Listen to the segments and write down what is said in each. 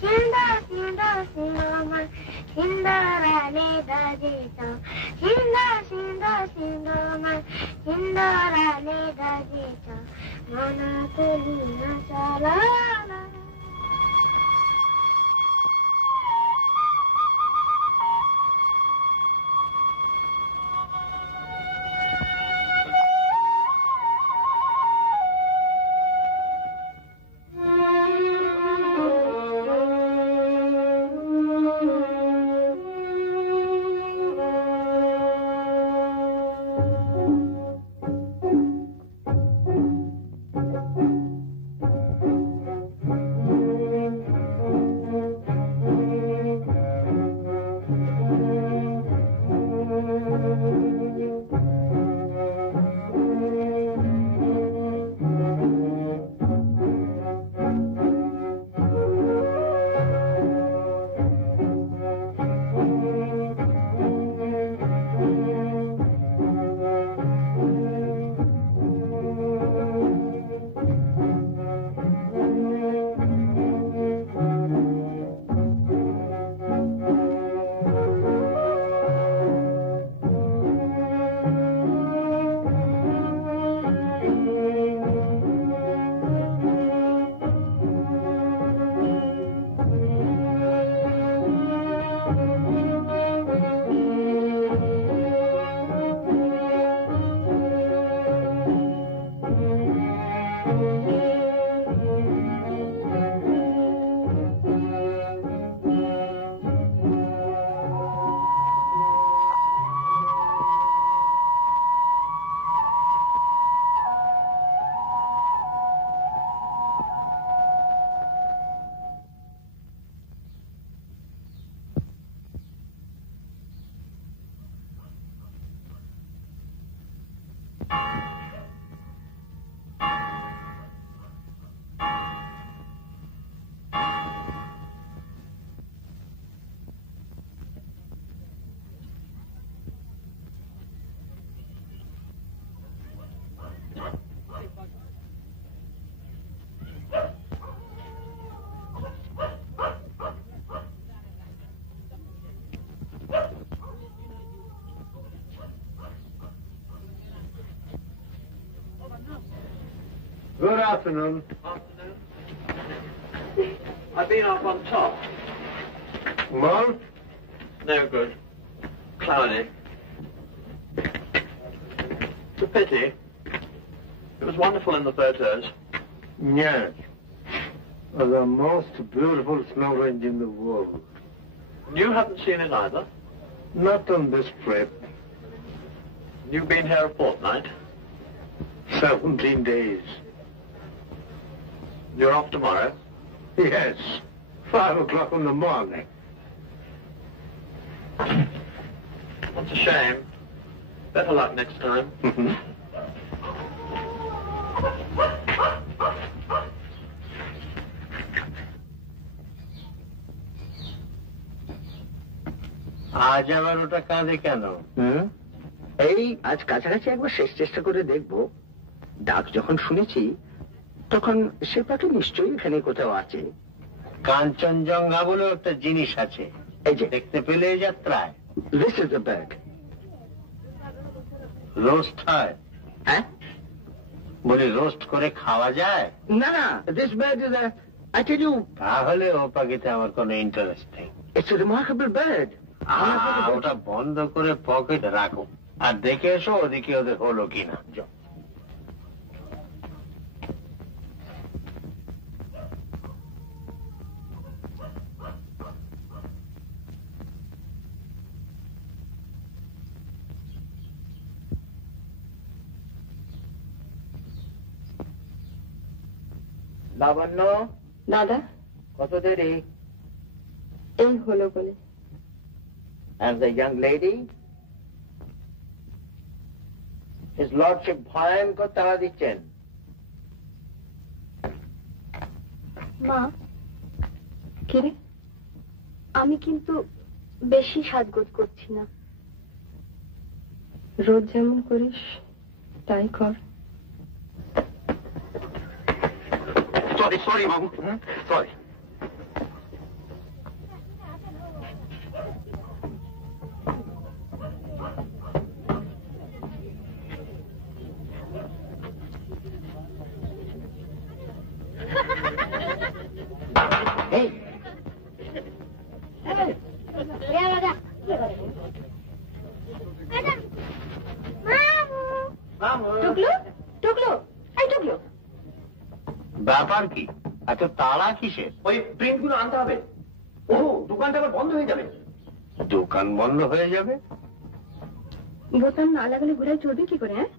Hinda, hinda, sinoma, hindorale dajita. Hinda, hinda, sinoma, hindorale dajita. Mana tulina chalala. Good afternoon. Afternoon. I've been up on top. Well? No good. Cloudy. It's a pity. It was wonderful in the photos. Yes. The most beautiful snow range in the world. You haven't seen it either? Not on this trip. You've been here a fortnight? 17 days. You're off tomorrow? Yes. 5 o'clock in the morning. That's a shame. Better luck next time. আজ আবার ওটা কাঁদে কেন? এই আজ কাছাকাছি একবার শেষ চেষ্টা করে দেখবো। ডাক যখন শুনেছি তখন সে পাখি নিশ্চয়ই এখানে কোথাও আছে। কাঞ্চনজঙ্ঘা বলে একটা জিনিস আছে, এই যে দেখতে পেলে এই যাত্রায়। This is the bag. Roast হয়? হ্যাঁ বলি রোস্ট করে খাওয়া যায়? না না, this bag is I tell you. তাহলে ও পাখিতে আমার কোনো ইন্টারেস্ট নেই। It's a remarkable bag. ওটা বন্ধ করে পকেটে রাখো আর দেখে এসো ওদিকে ওদের হলো কিনা। লাবণ্য, দাদা, কত দেরি? এই হলো বলে। And the young lady? His lordship ভয়ঙ্কর তাড়া দিচ্ছেন। মা, কিরে, আমি কিন্তু বেশি সাজগোজ করছি না। রোজ যেমন করিস তাই কর। সরি সরি মামু, সরি। ব্যাপার কি? এত তাড়া কিসের? ওই প্রিন্টগুলো আনতে হবে। ও দোকানটা আবার বন্ধ হয়ে যাবে। দোকান বন্ধ হয়ে যাবে? বোতাম না লাগালে ঘুরে চলবে কি করে? হ্যাঁ,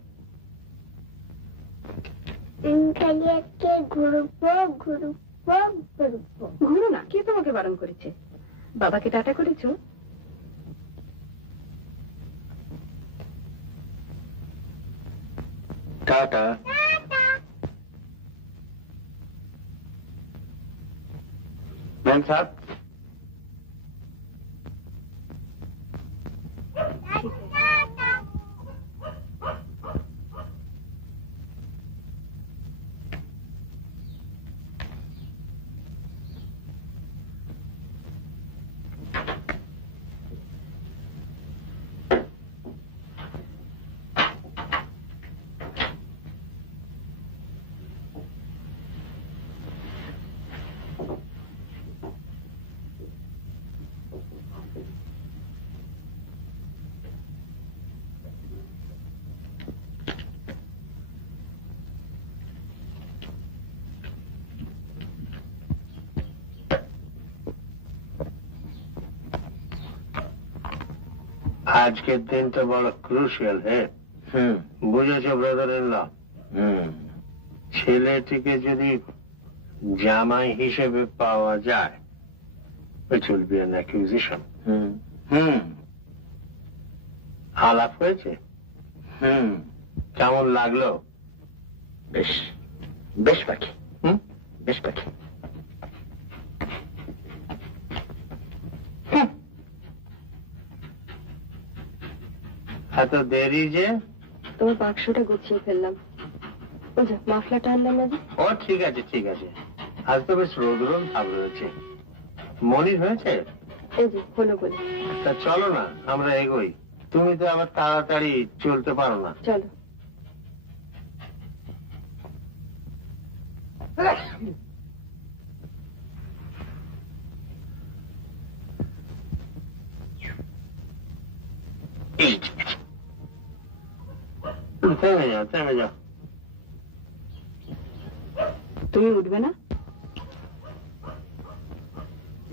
খালি আজকে ঘুরবো ঘুরবো ঘুরবো। ঘুরো না, কে তোমাকে বারণ করেছে? বাবাকে টাটা করেছো? টাটা। ম্যাম সাহেব, আজকের দিনটা বড় ক্রুশিয়াল। হ্যাঁ, বুঝেছো ব্রাদার ইন ল? ছেলেটিকে যদি জামাই হিসেবে পাওয়া যায়, which will be an accusation. আলাপ হয়েছে? কেমন লাগলো? বেশ বেশ পাখি, বেশ পাখি। এত দেরি যে? তোমার বাক্সটা গুছিয়ে ফেললাম। ওই যে মাফলাটা আনলাম না যে। ও ঠিক আছে ঠিক আছে, আজ তো বেশ রোদ রোদ ভাব রয়েছে। মনির হয়েছে? এই যে হলো বলে। তা চলো না আমরা এগোই, তুমি তো আবার তাড়াতাড়ি চলতে পারো না। চলো। থেমে যাও থেমে যাও। তুমি উঠবে না?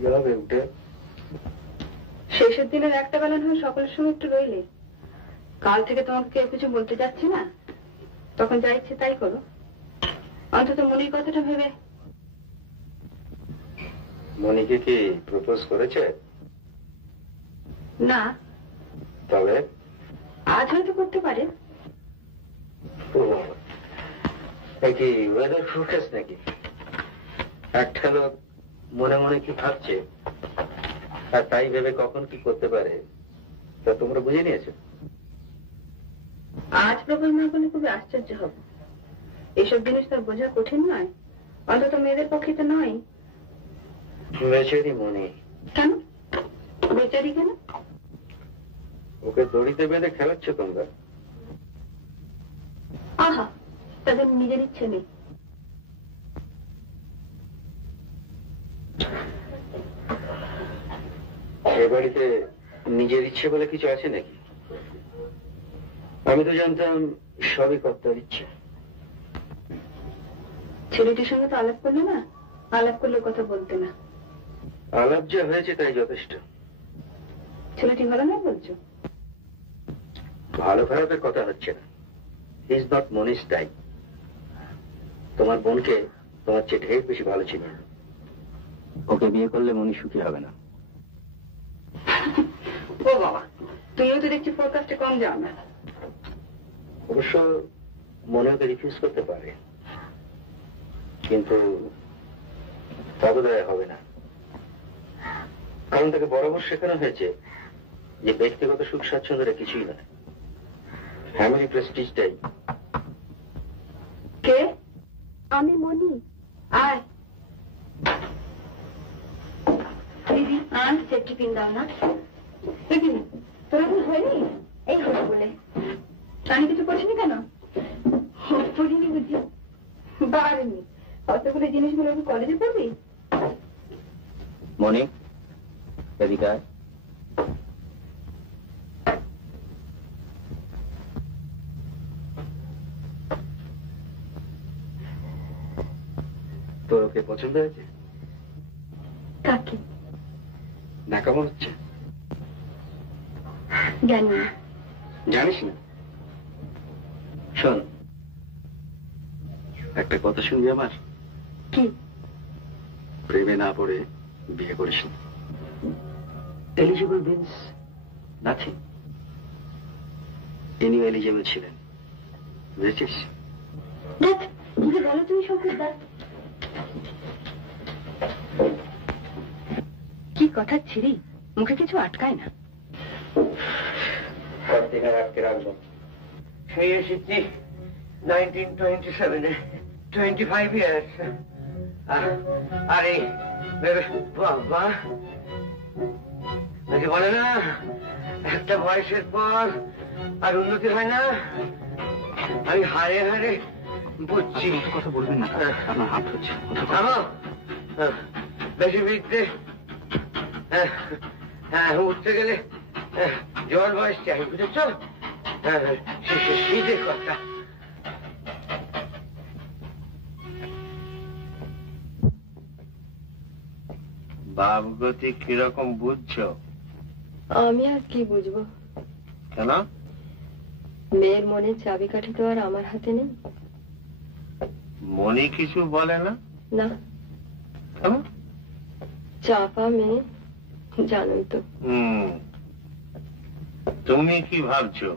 যাবে উঠে। শেষের দিনের একটা বেলা নয় সকলের সঙ্গে একটু রইলে। কাল থেকে তোমাকে কেউ কিছু বলতে যাচ্ছে না, তখন যা ইচ্ছে তাই করো। অন্তত মনির কথাটা ভেবে। মনিকে কি প্রপোজ করেছে? না, তবে আজ হয়তো করতে পারে। কি ওয়েদার ফোরকাস্ট নাকি? একটা লোক মনে মনে কি ভাবছে আর তাই ভেবে কখন কি করতে পারে তা তোমরা বুঝে নিয়েছো? আজ প্রপোজ না করলে খুবই আশ্চর্য হব। এসব জিনিস তো বোঝা কঠিন নয়, অন্তত মেয়েদের পক্ষে তো নয়। বেচারি মনি। কেন বেচারি? কেন? ওকে দড়িতে বেঁধে খেলাচ্ছ তোমরা। আহা, তাদের নিজের ইচ্ছে নেই। এ বাড়িতে নিজের ইচ্ছে বলে কিছু আছে নাকি? আমি তো জানতাম সবই কর্তার ইচ্ছে। ছেলেটির সঙ্গে তো আলাপ করলে না, আলাপ করলে কথা বলতে না। আলাপ যা হয়েছে তাই যথেষ্ট। ছেলেটি ভালো না বলছো? ভালো খারাপের কথা হচ্ছে না। হি ইজ নট মনিস টাইপ। তোমার বোনকে তোমার চেয়ে ঢের বেশি ভালো ছিল। ওকে বিয়ে করলে মনি সুখী হবে না। ও বাবা, তুমিও তো দেখছি ফোরকাস্টে কম যাও না। অবশ্য মনে ওকে রিফিউজ করতে পারে, কিন্তু তবে হবে না। কারণ তাকে বরাবর শেখানো হয়েছে যে ব্যক্তিগত সুখ স্বাচ্ছন্দ্যটা কিছুই নয়, ফ্যামিলি প্রেস্টিজটাই। কে? আমি মনি। আয় দিদি, আয় সেফটি পিন দাও না। দিদি, তোর এখন হয়নি? এই হলো বলে। আমি কিছু করছিনি কেন? পড়িনি বুঝি? বাড়িনি। কতগুলো জিনিসগুলো কলেজে পড়বি? মনি এদিকে আয়। তোর ওকে পছন্দ হয়েছে? কাকে? না কেমন হচ্ছে জানি না। জানিস না? শোন, একটা কথা শুনবি আমার? কি? প্রেমে না পড়ে বিয়ে করিস না। Eligible means nothing. ইনিও এলিজিবল ছিলেন, বুঝেছিস? দেখ বুঝে বলো তুমি শঙ্কর দা। কি কথা ছিরি, মুখে কিছু আটকায় না। আটকে রাখবো। সেই এসেছি 1927-এ, 25 ইয়ার্স। আরে বাবা, বলে না একটা বয়সের পর আর উন্নতি হয় না। আমি হারে হারে বুঝছি। কথা বলবেন না, আপনার হাত হচ্ছে। বেশি বিদ্যে উঠতে গেলে জোয়ার বয়স চাই, বুঝেছ? শীতের কথা। ভাবগতি কিরকম বুঝছো? আমি আর কি বুঝবো? কেন? মেয়ের মনে চাবিকাঠি তো আর আমার হাতে নেই। মনে কিছু বলে না? না। কেন? চাপা মেয়ে, জানোই তো। তুমি কি ভাবছো?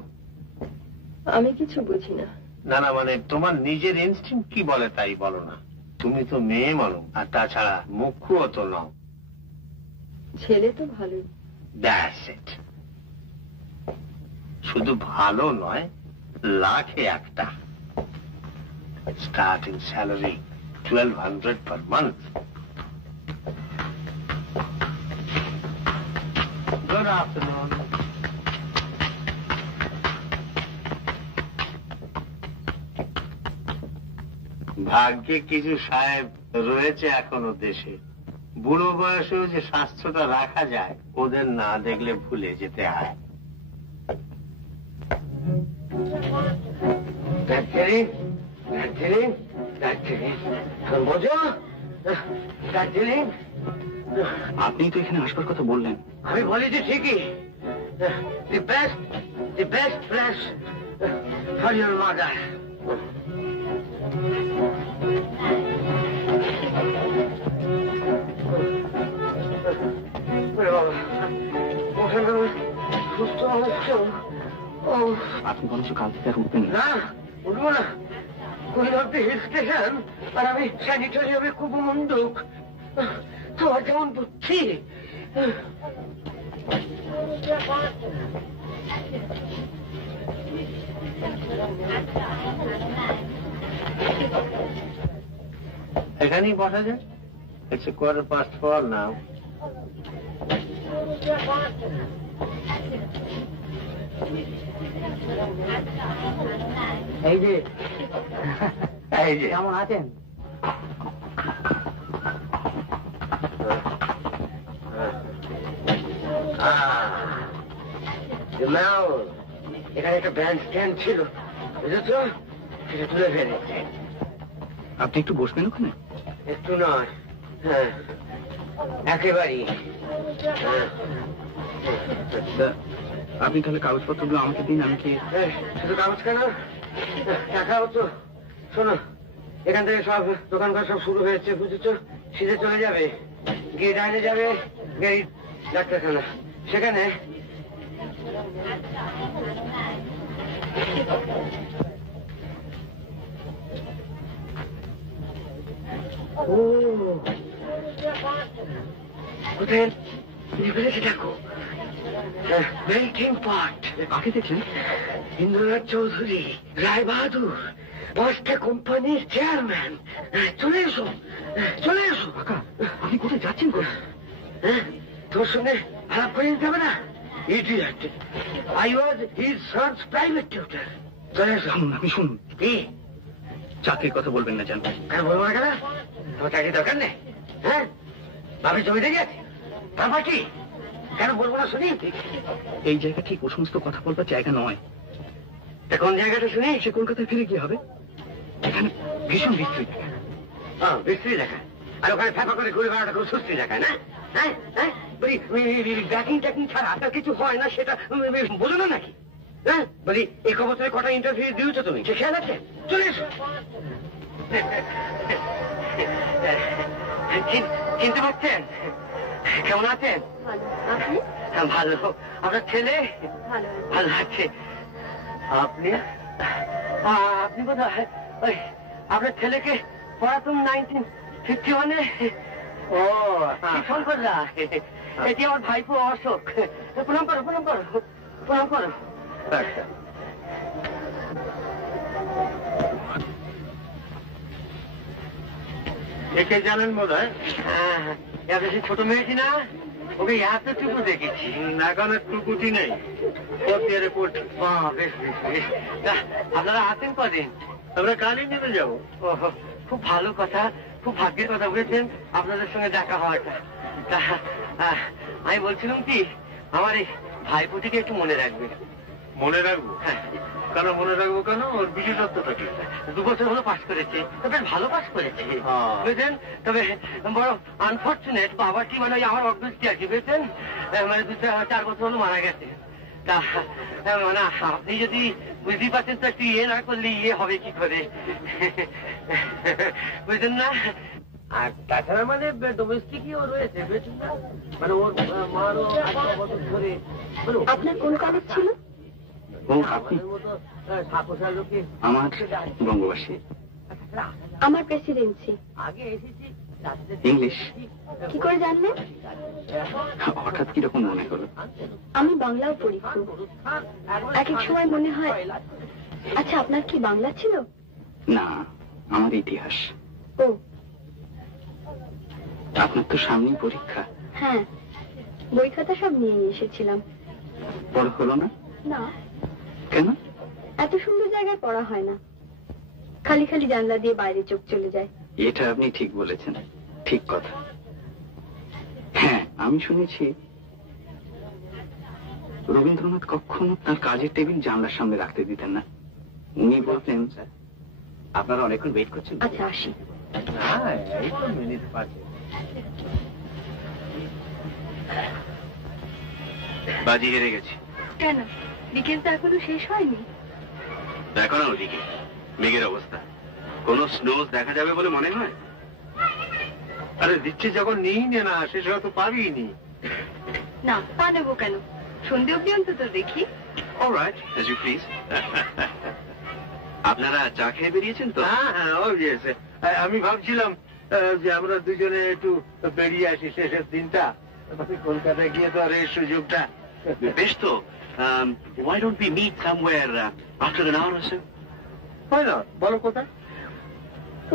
আমি কিছু বুঝি না। না না, মানে তোমার নিজের ইনস্টিংক্ট কি বলে তাই বলো না। তুমি তো মেয়ে মানুষ, আর তাছাড়া মুখ্যও তো নও। ছেলে তো ভালোই। That's it. শুধু ভালো নয়, লাখে একটা। Starting salary 1200 per month. Good afternoon. ভাগ্যে কিছু সাহেব রয়েছে এখনো দেশে। বুড়ো বয়সেও যে স্বাস্থ্যটা রাখা যায়, ওদের না দেখলে ভুলে যেতে হয়। দার্জিলিং, দার্জিলিং, দার্জিলিং, বোঝো? দার্জিলিং। আপনি তো এখানে আসবার কথা বললেন। আমি বলেছি ঠিকই। The best place for your mother. আপনি বলছ কাল থেকে আর উঠবেন না? উঠবো না। কুইনহট্টি হিল স্টেশন, আর আমি স্যানিটোরিয়ামে খুব মন্দুক। তোমার যেমন বুদ্ধি। এখানেই বসা যায়। It's a 4:15 now. এই যে কেমন আছেন? এখানে একটা ব্যান্ড স্ট্যান্ড ছিল, বুঝেছো? সেটা তুলে ফেলেছে। আপনি একটু বসবেন ওখানে? একটু নয়, হ্যাঁ একেবারেই। আপনি তাহলে কাগজপত্রগুলো আমাকে দিন, আমি কি? শুধু কাগজ কেন, টাকাও তো। শোনো, এখান থেকে সব দোকানঘর সব শুরু হয়েছে, বুঝেছো? সিধে চলে যাবে, গিয়ে ডাইনে যাবে গাড়ি ডাক্তারখানা, সেখানে কোথায় দেখো মেল্টিং পট। কাকে দেখলেন? ইন্দ্রনাথ চৌধুরী, রায় বাহাদুর, 5টা কোম্পানির চেয়ারম্যান। চলে এসো, চলে এসো। কাকা, আপনি কোথায় যাচ্ছেন? হ্যাঁ, তোর সঙ্গে আলাপ করে নিতে হবে না? Idiot, I was his son's private tutor. চলে এসো। আপনি শুনুন। কি? চাকরির কথা বলবেন না জানবেন? কেন বলবো না? কেন? তোমার চাকরি দরকার নেই? হ্যাঁ, বাপের জমিতে গেছে, তারপর কি? কেন বলবো না শুনি? এই জায়গা ঠিক ও সমস্ত কথা বলবার জায়গা নয়। কোন জায়গাটা শুনি? সে কলকাতায় ফিরে কি হবে? এখানে ভীষণ বিস্তৃত। বিশ্রী দেখায়, আর ওখানে ফাঁকা করে ঘুরে বেড়াটা খুব সুস্থি দেখায় না? হ্যাঁ হ্যাঁ, বলি ব্যাকিং ট্যাকিং ছাড়া আপনার কিছু হয় না সেটা বোঝো না নাকি? হ্যাঁ, বলি এই বছরে কটা ইন্টারভিউ দিয়েছো তুমি, সে খেয়াল আছে? চলে এসো। চিনতে পারছেন? কেমন আছেন? ভালো। আপনার ছেলে? ভালো আছে। আপনি আপনি বোধ হয় ওই আপনার ছেলেকে পড়াতুম 1951-এ? ও শঙ্করদা, এটি আমার ভাইপো অশোক। প্রণাম করো, প্রণাম করো, প্রণাম করো। একে জানেন বোধ হয়? বেশি ছোট মেয়েছি না, ওকে এতটুকু দেখেছি। এখন একটু কুচি নেই, আপনারা আসেন কদিন? আমরা কালই নেমে যাবো। খুব ভালো কথা, খুব ভাগ্যের কথা বলেছেন আপনাদের সঙ্গে দেখা হওয়াটা। আমি বলছিলাম কি, আমার এই ভাইপোটিকে একটু মনে রাখবে। মনে রাখবো? কেন মনে রাখবো কেন? ওর বিশেষত্বটা কি? 2 বছর হলো পাস করেছে, তবে ভালো পাস করেছে বুঝলেন। তবে বড় আনফর্চুনেট, বাবাটি মানে আমার অভ্যস্তি আর কি বুঝলেন, মানে 2-4 বছর হলো মারা গেছে। তা মানে আপনি যদি বুঝতেই পারছেন তো একটু ইয়ে না করলে ইয়ে হবে কি করে, বুঝলেন না? আর তাছাড়া মানে ডোমেস্টিকও রয়েছে বুঝলেন না, মানে ওর মারও 8 বছর ধরে। আপনার কোন কলেজ ছিল? আমার বঙ্গবাসী। আমার প্রেসিডেন্সি। আগে এসেছি ইংলিশ কি করে জানলেন? হঠাৎ কিরকম মনে হলো? আমি বাংলাও পড়ি খুব। এক এক সময় মনে হয়। আচ্ছা, আপনার কি বাংলা ছিল? না, আমার ইতিহাস। ও, আপনার তো সামনেই পরীক্ষা। হ্যাঁ, বই খাতা সব নিয়ে এসেছিলাম। পড়া হলো না? না। কেন? এত সুন্দর জায়গায় পড়া হয় না, খালি খালি জানলা দিয়ে বাইরে চোখ চলে যায়। এটা আপনি ঠিক বলেছেন, ঠিক কথা। হ্যাঁ, আমি শুনেছি রবীন্দ্রনাথ কখনো তার কাজের টেবিল জানলার সামনে রাখতে দিতেন না। উনি বলতেন, আপনারা অনেকক্ষণ ওয়েট করছেন। আচ্ছা, আসি। বাজি হেরে গেছি। কেন? বিকেল তো এখনো শেষ হয়নি। দেখো না ওদিকে মেঘের অবস্থা, কোন স্নোজ দেখা যাবে বলে মনে হয়? আরে দিচ্ছি যখন নিই না, শেষ হয়তো পাবি নি। না, তা নেবো কেন? সন্ধে অব্দি অন্তত দেখি। Alright, as you please. আপনারা চা খেয়ে বেরিয়েছেন তো? হ্যাঁ হ্যাঁ, অবভিয়াসলি। আমি ভাবছিলাম যে আমরা দুজনে একটু বেরিয়ে আসি শেষের দিনটা, কলকাতায় গিয়ে তো আর এই সুযোগটা। বেশ তো, why don't we meet somewhere after an hour or so? হয় না, বলো কোথায়?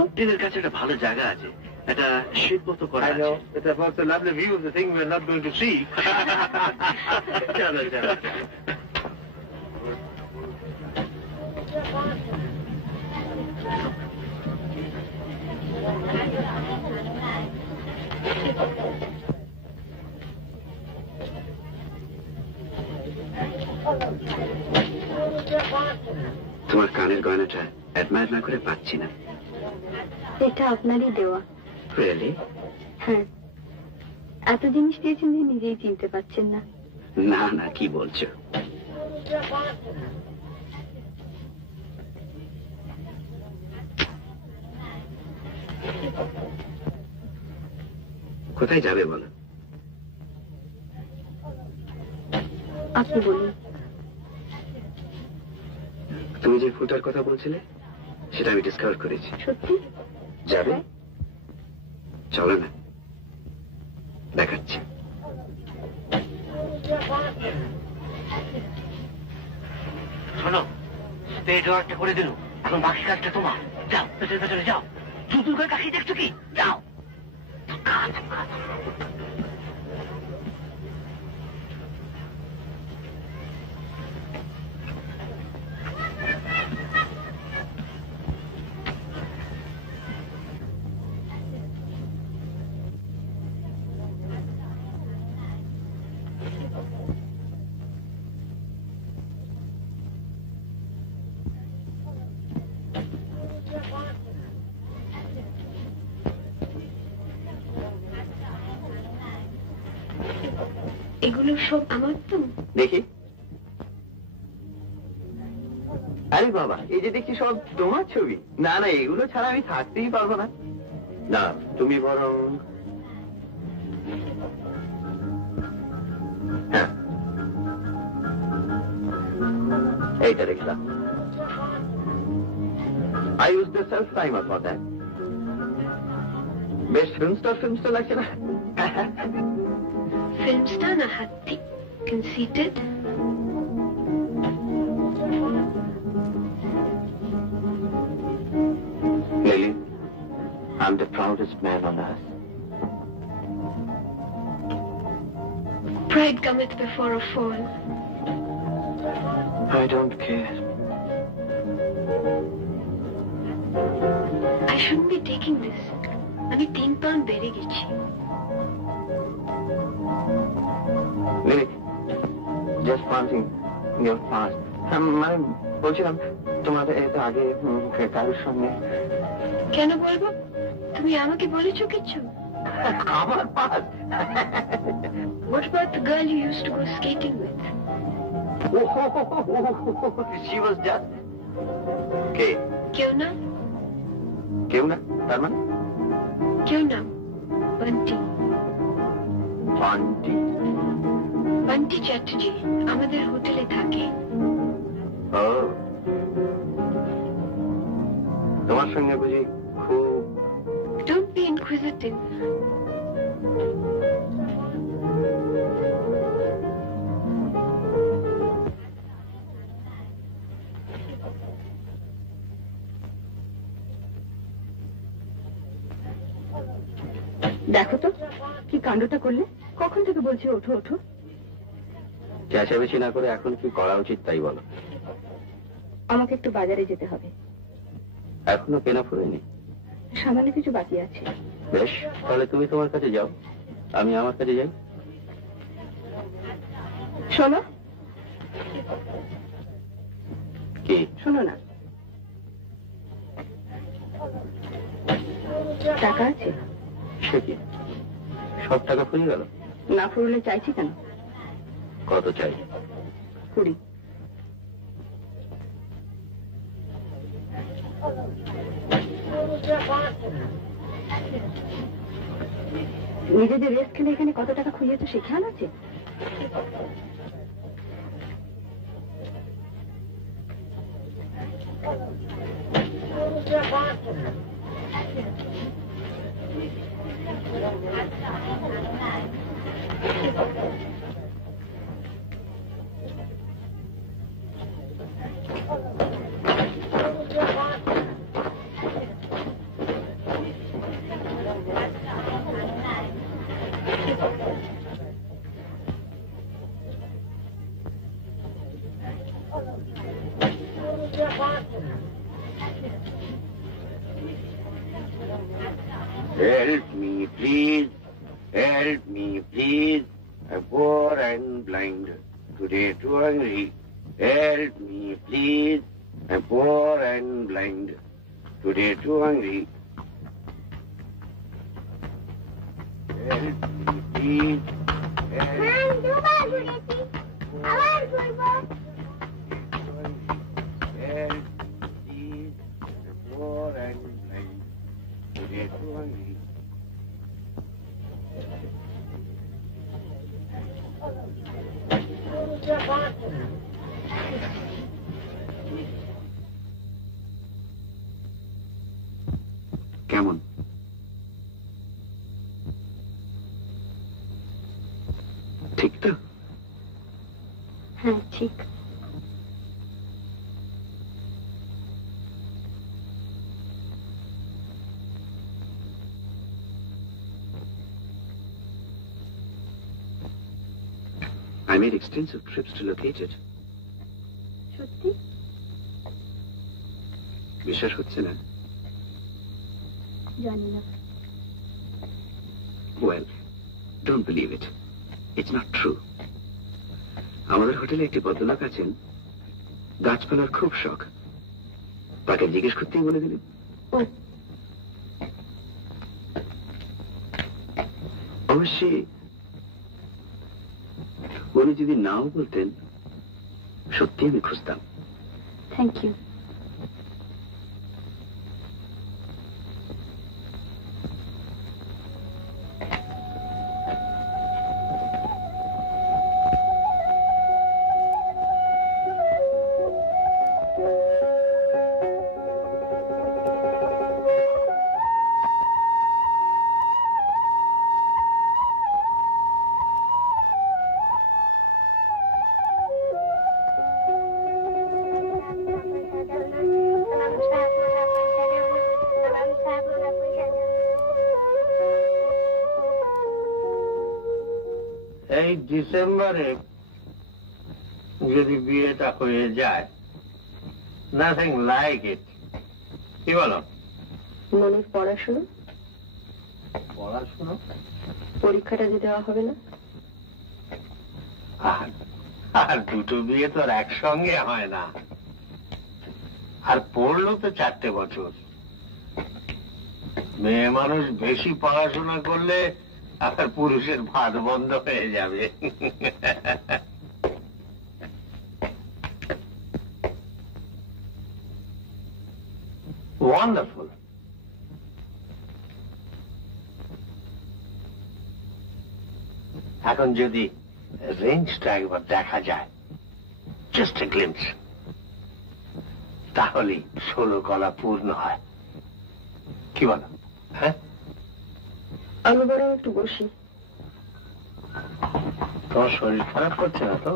উদ্দিনের কাছে একটা ভালো জায়গা আছে, একটা শিপ মতো করা I আছে। know, it's about the lovely view of the thing we're not going to see. চলো চলো। তোমার কানের গয়নাটা অ্যাডমায়ার না করে পাচ্ছি না। এটা আপনারই দেওয়া। রিয়েলি? হ্যাঁ, এত জিনিস দিয়েছেন যে নিজেই চিনতে পারছেন না। না না, কি বলছো? কোথায় যাবে বলো? আপনি বলুন। তুমি যে ফুটার কথা বলছিলে সেটা আমি ডিসকভার করেছি। সত্যি? যাবে? চলো না, দেখাচ্ছি। শোনো, স্টেজ ওয়ার্কটা করে দিল, এখন বাকি কাজটা তোমার। যাও, পেছনে পেছনে যাও। দুদুর করে কাকি দেখছো কি? যাও। এগুলো সব আমার তো। দেখি। আরে বাবা, এই যে দেখছি সব তোমার ছবি। না না, এগুলো ছাড়া আমি থাকতেই পারবো না। না, তুমি বরং হ্যাঁ এইটা দেখলাম। I use the self timer for that. বেশ ফিল্মস্টার লাগছে না? ফিল্মস্টার না হাতি, conceited. Lily, I'm the proudest man on earth. Pride cometh before a fall. I don't care. I shouldn't be taking this. আমি 3 পাউন্ড বেড়ে গেছি। Lily, just one thing, you're fast. মানে বলছিলাম, তোমাদের এতে আগে কারোর সঙ্গে। কেন বলবো? তুমি আমাকে বলেছো কিছু? আমার pass. What about the girl you used to go skating with? She was just. কে? কেউ না? কেউ না তার মানে? কেউ না, বান্টি। বান্টি? বান্টি চ্যাটার্জি আমাদের হোটেলে থাকে। ও, তোমার সঙ্গে বুঝি খুব। Don't be inquisitive. দেখো তো কি কাণ্ডটা করলে। কখন থেকে বলছি ওঠো ওঠো। চেঁচামেচি না করে এখন কি করা উচিত তাই বলো। আমাকে একটু বাজারে যেতে হবে। এখনো কেনা ফুরেনি? সামান্য কিছু বাকি আছে। বেশ, তাহলে তুমি তোমার কাছে যাও, আমি আমার কাছে যাই। শোনো। কি? শোনো না, টাকা আছে? সে কি, সব টাকা ফুরিয়ে গেল? না ফুরলে চাইছি কেন? কত চাই? 20। নিজেদের রেস্ট খেলে এখানে কত টাকা খুঁজেছো সে খেয়াল আছে? Help me, please. Help me, please. I'm poor and blind. Today too hungry. Help me, please. I'm poor and blind. Today too hungry. Help me, please. Help me. Help, please. I'm poor and blind. Today too hungry. কেমন? ঠিক তো? হ্যাঁ ঠিক। I made extensive trips to locate it. সত্যি? বিশ্বাস হচ্ছে না? জানি না। Well, don't believe it. It's not true. আমাদের হোটেলে একটি ভদ্রলোক আছেন, গাছপালার খুব শখ। তাকে জিজ্ঞেস করতেই বলে দিলেন। ও, অবশ্যই মনে যদি নাও বলতেন, সত্যি আমি খুঁজতাম। Thank you. এই ডিসেম্বরে যদি বিয়েটা হয়ে যায়, নাথিং লাইক ইট। কি বলো? মনির পড়াশুনো, পড়াশুনো, পরীক্ষাটা যে দেওয়া হবে না। আর দুটো বিয়ে তো আর একসঙ্গে হয় না। আর পড়লো তো 4টে বছর। মেয়ে মানুষ বেশি পড়াশোনা করলে আর পুরুষের ভাত বন্ধ হয়ে যাবে। ওয়ান্ডারফুল। এখন যদি রেঞ্জটা একবার দেখা যায়, জাস্ট এ গ্লিম্পস, তাহলেই 16 গলা পূর্ণ হয়। কি বলো? হ্যাঁ, আমি বরং একটু বসি। তোমার শরীর খারাপ করছে না তো?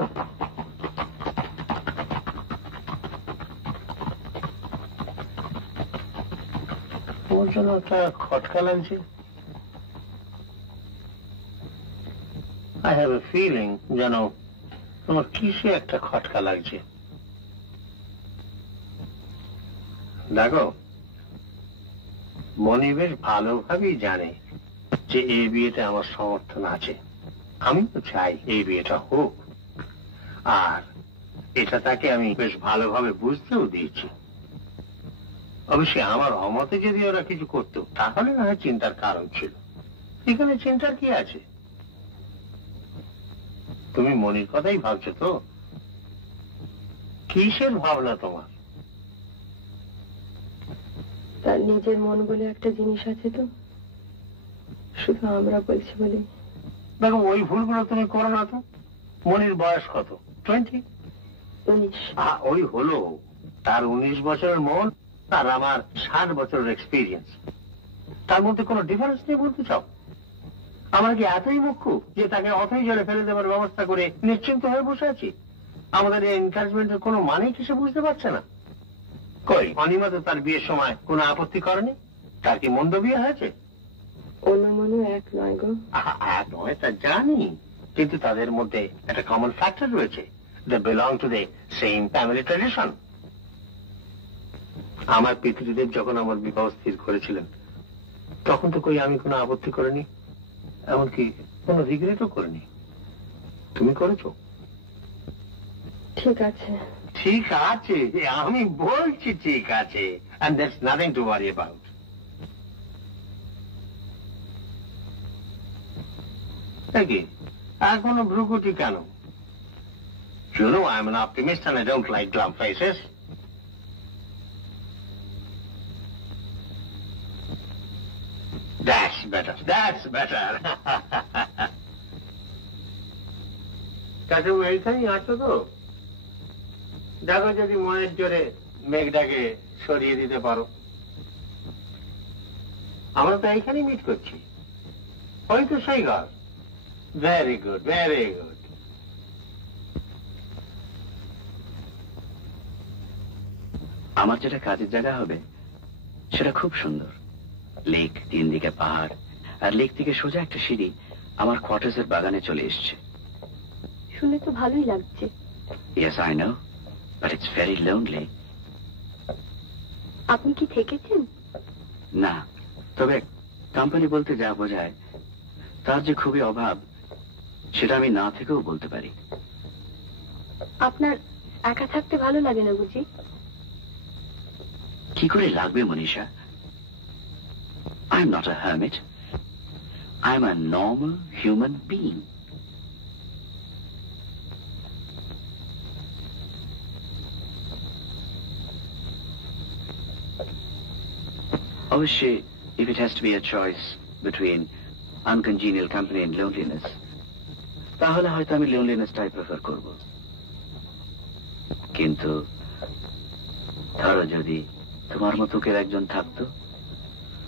তোমার জন্য একটা খটকা লাগছে। আই হ্যাভ এ ফিলিং যেন তোমার কিসে একটা খটকা লাগছে। দেখো, মনি বেশ ভালোভাবেই জানে যে এই বিয়েতে আমার সমর্থন আছে। আমি তো চাই এই বিয়েটা হোক, আর এটা তাকে আমি বেশ ভালোভাবে বুঝতেও দিয়েছি। অবশ্যই আমার অমতে যদি ওরা কিছু করতো তাহলে না হয় চিন্তার কারণ ছিল। এখানে চিন্তার কি আছে? তুমি মনির কথাই ভাবছো তো? কিসের ভাবনা তোমার? তার নিজের মন বলে একটা জিনিস আছে তো, শুধু আমরা বলছি বলে। দেখো, ওই ভুলগুলো তুমি করো না তো। মনির বয়স কত? 20? 19। ওই হলো, তার 19 বছরের মন আর আমার 60 বছরের এক্সপিরিয়েন্স। তার মধ্যে কোনো ডিফারেন্স নেই বলতে চাও? আমরা কি এতই মুখ্য যে তাকে অথই জলে ফেলে দেওয়ার ব্যবস্থা করে নিশ্চিন্ত হয়ে বসে আছি? আমাদের এই এনকারেজমেন্টের কোনো মানেই কিছু বুঝতে পারছে না। কই, অনিমা তো তার বিয়ের সময় কোনো আপত্তি করেনি। তার কি মন্দ বিয়ে হয়েছে? অনুমনু এক নয় গো। এক নয় তা জানি, কিন্তু তাদের মধ্যে একটা কমন ফ্যাক্টর রয়েছে। They belong to the same family tradition. আমার পিতৃদেব যখন আমার বিবাহ স্থির করেছিলেন, তখন তো কই আমি কোনো আপত্তি করিনি, এমনকি কোনো রিগ্রেটও করিনি। তুমি করেছো? ঠিক আছে। ঠিক আছে, আমি বলছি ঠিক আছে, and there's nothing to worry about. দেখি, এখনো ভ্রুকুটি কেন? You know I'm an optimist and I don't like glum faces. That's better, that's better. কাছে এইখানেই আছো তো? দেখো যদি মনের জোরে মেঘটাকে সরিয়ে দিতে পারো। আমরা তো এইখানেই মিট করছি। ওই তো সেই ঘর। Very good, very good. আমার যেটা কাজের জায়গা হবে সেটা খুব সুন্দর। লেক, 3 দিকে পাহাড়, আর লেক থেকে সোজা একটা সিঁড়ি আমার কোয়ার্টার্সের বাগানে চলে এসছে। শুনে তো ভালোই লাগছে। Yes, I know, but it's very lonely. আপনি কি থেকেছেন? না, তবে কোম্পানি বলতে যা বোঝায় তার যে খুবই অভাব সেটা আমি না থেকেও বলতে পারি। আপনার একা থাকতে ভালো লাগে না বুঝি? কি করে লাগবে Manisha? I'm not a hermit. I'm a normal human being. অবশ্যই, if it has to be a choice between uncongenial company and loneliness, তাহলে হয়তো আমি লোনলিনেসটাই প্রেফার করব। কিন্তু ধরো যদি তোমার মতো কেউ একজন থাকতো।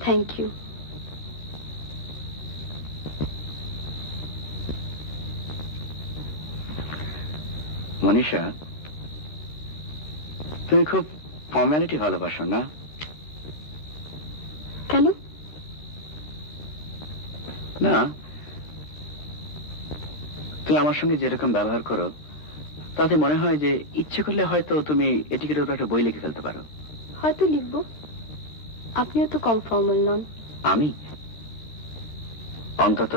Thank you. মনীষা, তুমি খুব ফর্মালিটি ভালোবাসো না? কেন? না, তুমি আমার সঙ্গে যেরকম ব্যবহার করো তাতে মনে হয় যে ইচ্ছে করলে হয়তো তুমি এটিকের উপর একটা বই লিখে ফেলতে পারো। হয়তো লিখবো। আপনিও তো কম ফর্মাল নন। আমি অন্তত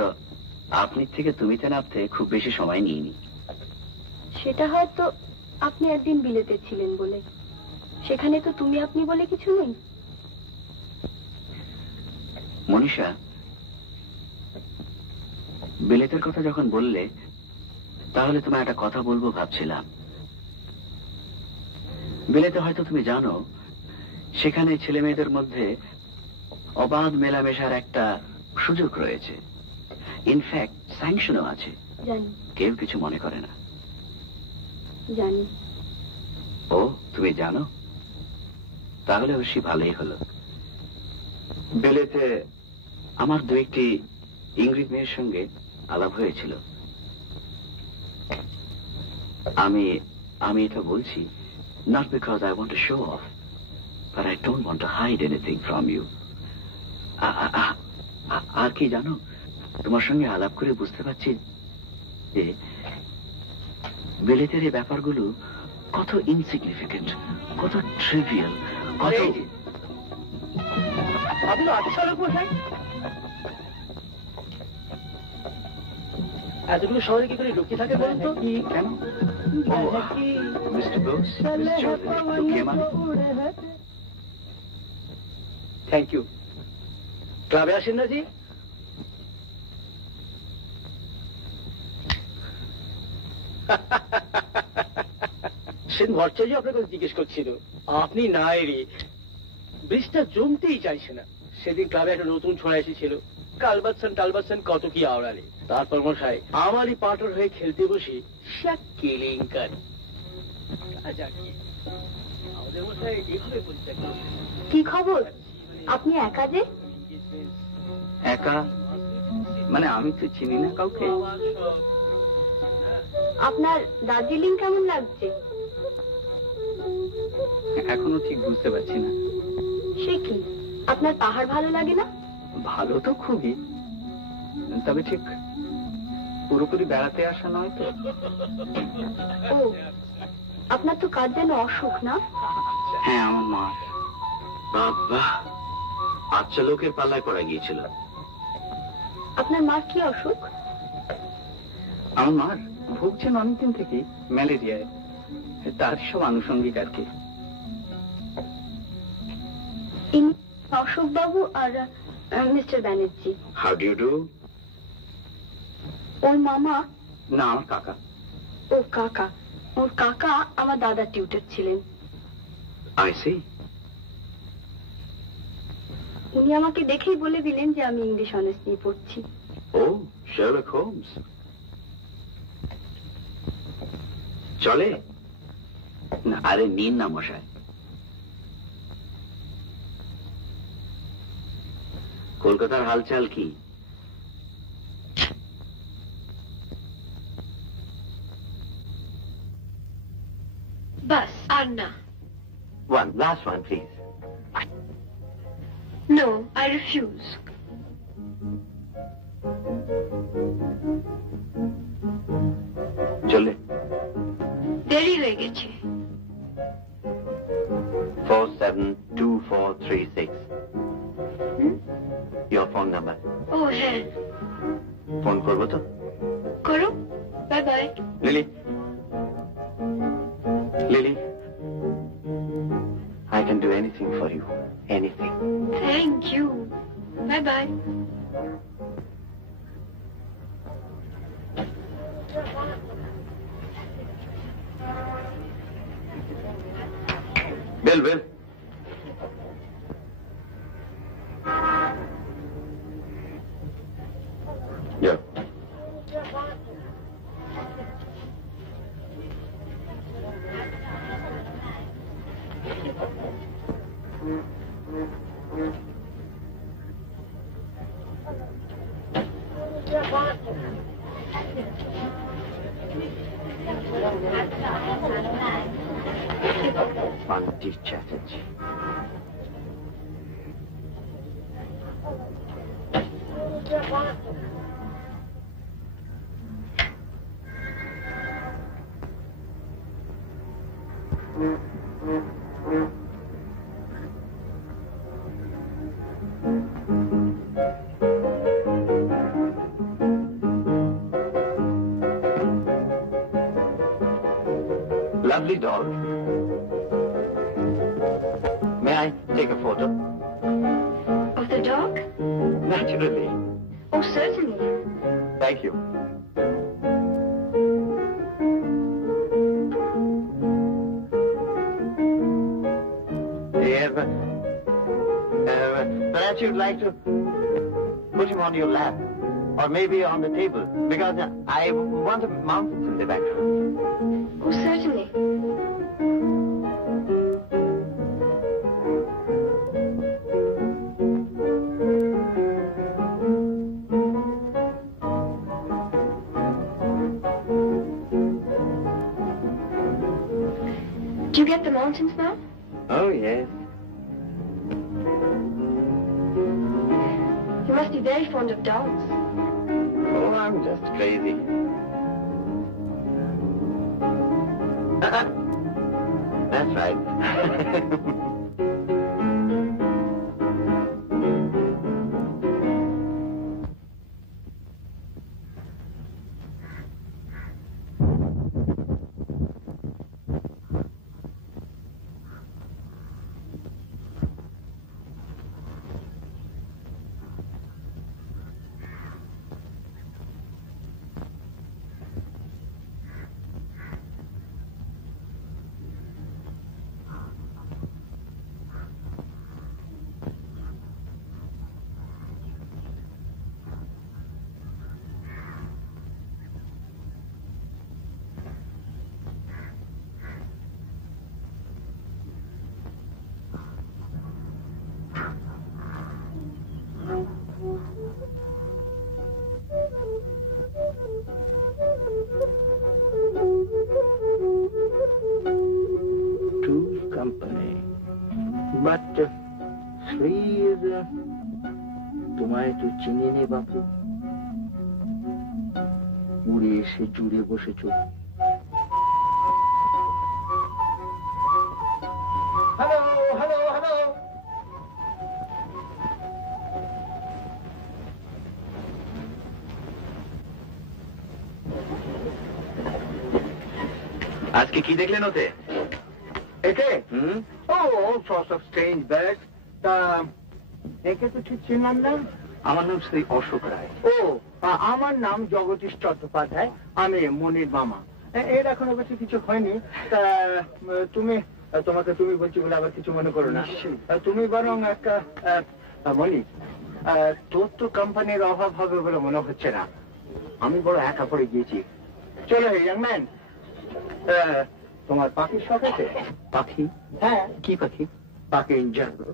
আপনি থেকে তুমিতে নামতে খুব বেশি সময় নিইনি। সেটা হয়তো আপনি একদিন বিলেতে ছিলেন বলে। সেখানে তো তুমি আপনি বলে কিছু নেই। মনীষা, বিলেতের কথা যখন বললে তাহলে তোমার একটা কথা বলবো ভাবছিলাম। বিলেতে হয়তো তুমি জানো সেখানে ছেলে মেয়েদের মধ্যে অবাধ মেলামেশার একটা সুযোগ রয়েছে, ইনফ্যাক্ট স্যাংশনও আছে। জানি। কেউ কিছু মনে করে না। জানি। ও, তুমি জানো? তাহলে অবশ্যই ভালোই হলো। বিলেতে আমার দু একটি ইংরেজ মেয়ের সঙ্গে আলাপ হয়েছিল। আমি এটা বলছি not because I want to show off, but I don't want to hide anything from you. আর কি জানো, তোমার সঙ্গে আলাপ করে বুঝতে পারছি যে বিলেতের এই ব্যাপারগুলো কত ইনসিগনিফিকেন্ট, কত ট্রিভিয়াল, কত। আপনি আচ্ছা লোক মশাই, এতটুকু শহরে কি করে লুকিয়ে থাকে বলুন তো? কেন? মিস্টার বোস, লুকিয়ে মানে? Thank you. ক্লাবে আসেন না জি? সেদিন ভট্টাচার্য আপনার কথা জিজ্ঞেস করছিল, আপনি নাই রে। ব্রিজটা জমতেই চাইছে না। সেদিন ক্লাবে একটা নতুন ছোঁয়া এসেছিল, টালবাসন কত কি আওড়ালে। তারপর মশাই আমারই পার্টনার হয়ে খেলতে বসে সে কেলেঙ্কারি। আমাদের মশাই এভাবে পরিচয় করেছে। কি খবর? আপনি একা যে? একা মানে আমি তো চিনি না কাউকে। আপনার দার্জিলিং কেমন লাগছে? এখনো ঠিক বুঝতে পারছি না। সে কি, আপনার পাহাড় ভালো লাগে না? ভালো তো খুবই, তবে ঠিক পুরোপুরি বেড়াতে আসা নয় তো। ও, আপনার তো কাজ যেন অসুখ না? হ্যাঁ, আমার মা। বাবা, আচ্ছা, লোকের পাল্লায় পড়া গিয়েছিল। আপনার মার কি অসুখ? আমার মার ভুগছেন অনেকদিন থেকে ম্যালেরিয়ায়, তার সব আনুষঙ্গিক আর কি। অশোক বাবু আর mister Banerjee. How do you do? ওর মামা? না, আমার কাকা। ও কাকা। ওর কাকা আমার দাদার টিউটর ছিলেন। I see. উনি আমাকে দেখেই বলে দিলেন যে আমি ইংলিশ অনার্স নিয়ে পড়ছি। ও, শার্লক হোমস। চলে না? আরে নিন না মশাই। কলকাতার হালচাল কি? বাস আর না। One, last one, please. No, I refuse. চলে। দেরি হয়ে গেছে। 472436. Your phone number. ও হ্যাঁ, ফোন করবো তো? করো। Bye bye. Lily, Lily, I can do anything for you. Anything. Thank you. Bye bye. বেল বেল। Yeah. Bunty Chatterjee. Lovely dog. May I take a photo? Of the dog? Naturally. Oh, certainly. Thank you. Perhaps you'd like to put him on your lap, or maybe on the table, because I want the mountains in the background. Oh, certainly. Do you get the mountains now? Oh, yes. You must be very fond of dogs. Oh, I'm just crazy. That's right. Two company. But three is... তোমায় তো চিনি নে বাপু, উড়ে এসে জুড়ে বসেছ। Hello hello hello. আজকে কি দেখলেন ওতে? এতে হুম? all sorts of strange birds. তা একে তো ঠিক চিনলাম না। আমার নাম শ্রী অশোক রায়। ও আমার নাম জগদীশ চট্টোপাধ্যায়, আমি মনির মামা। এর এখন অবশ্য কিছু হয়নি। তা তুমি, তোমাকে তুমি বলছি বলে আবার কিছু মনে করো না। তুমি বরং একটা মনি, তোর তো কোম্পানির অভাব হবে বলে মনে হচ্ছে না। আমি বড় একা পড়ে গিয়েছি। চলো ইয়াং ম্যান, তোমার পাখির শখ আছে? পাখি? হ্যাঁ। কি পাখি? পাখি ইন জেনারেল।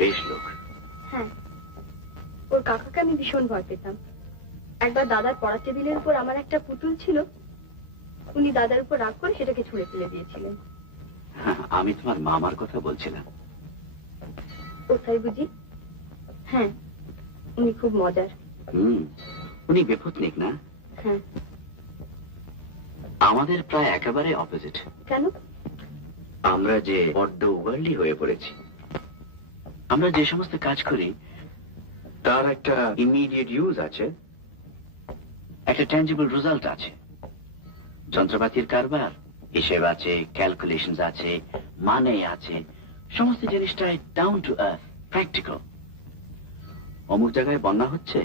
বেশ লোক। হ্যাঁ, ওর কাকাকে আমি ভীষণ ভয় পেতাম। একবার দাদার পড়ার টেবিলের উপর আমার একটা পুতুল ছিল, উনি দাদার উপর রাগ করে সেটাকে ছুঁড়ে ফেলে দিয়েছিলেন। আমি তোমার মামার কথা বলছিলাম। ও তাই বুঝি? হ্যাঁ, উনি খুব মজার। উনি বেপত্নিক না? হ্যাঁ। আমাদের প্রায় একেবারে অপোজিট। কেন? আমরা যে বড্ড ওয়ার্ল্ডলি হয়ে পড়েছি। আমরা যে সমস্ত কাজ করি তার একটা ইমিডিয়েট ইউজ আছে, একটা ট্যাঞ্জিবল রেজাল্ট আছে। যন্ত্রপাতির কারবার, হিসেব আছে, ক্যালকুলেশন আছে, মানে আছে, সমস্ত জিনিসটাই ডাউন টু আর্থ, প্র্যাকটিক্যাল। অমুক জায়গায় বন্যা হচ্ছে,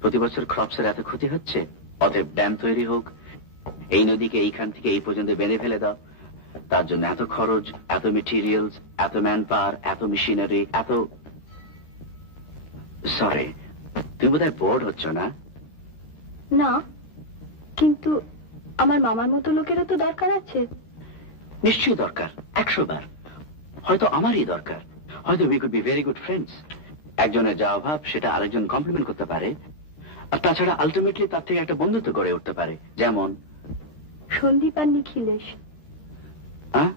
প্রতি বছর ক্রপসের এত ক্ষতি হচ্ছে, অতএব ড্যাম তৈরি হোক, এই নদীকে এইখান থেকে এই পর্যন্ত বেঁধে ফেলে দাও, তার জন্য এত খরচ, এত মেটেরিয়ালস, এত ম্যান পাওয়ার, এত মেশিনারি, এত... সরি, তুমি বোধহয় বোর্ড হচ্ছ না? না, কিন্তু আমার মামার মতো লোকেরও তো দরকার আছে। নিশ্চয়ই দরকার, 100 বার। হয়তো আমারই দরকার, হয়তো we could be very good friends. একজনের যা অভাব সেটা আরেকজন কমপ্লিমেন্ট করতে পারে, আর তাছাড়া আলটিমেটলি তার থেকে একটা বন্ধুত্ব গড়ে উঠতে পারে। যেমন সন্দীপ আর নিখিলেশ। হ্যাঁ,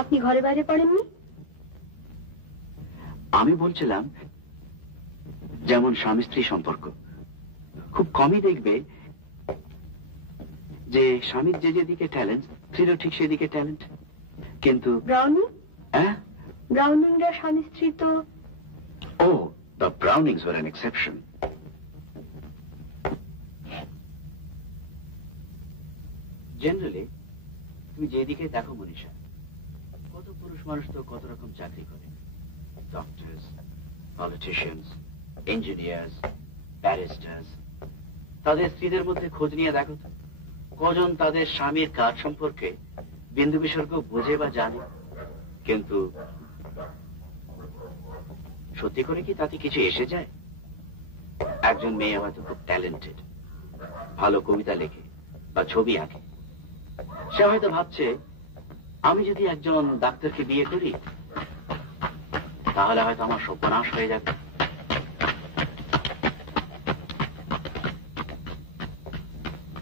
আপনি ঘরে বাইরে পড়েননি? আমি বলছিলাম যেমন স্বামী স্ত্রী সম্পর্ক, খুব কমই দেখবে যে স্বামীর যে যেদিকে ট্যালেন্ট, স্ত্রীরও ঠিক সেদিকে ট্যালেন্ট। কিন্তু ব্রাউনিং? হ্যাঁ, ব্রাউনিংরা স্বামী স্ত্রী তো... ও, the Brownings were an exception. Generally তুমি যেদিকে দেখো মনীষা, কত পুরুষ মানুষ তো কত রকম চাকরি করে, ডক্টরস, পলিটিশিয়ানস, ইঞ্জিনিয়ার্স, ব্যারিস্টার্স। তাদের স্ত্রীদের মধ্যে খোঁজ নিয়ে দেখো তো, কজন তাদের স্বামীর কাজ সম্পর্কে বিন্দু বিসর্গ বোঝে বা জানে। কিন্তু সত্যি করে কি তাতে কিছু এসে যায়? একজন মেয়ে হয়তো খুব ট্যালেন্টেড, ভালো কবিতা লেখে বা ছবি আঁকে, সে হয়তো ভাবছে আমি যদি একজন ডাক্তারকে বিয়ে করি তাহলে হয়তো আমার সর্বনাশ হয়ে যাবে।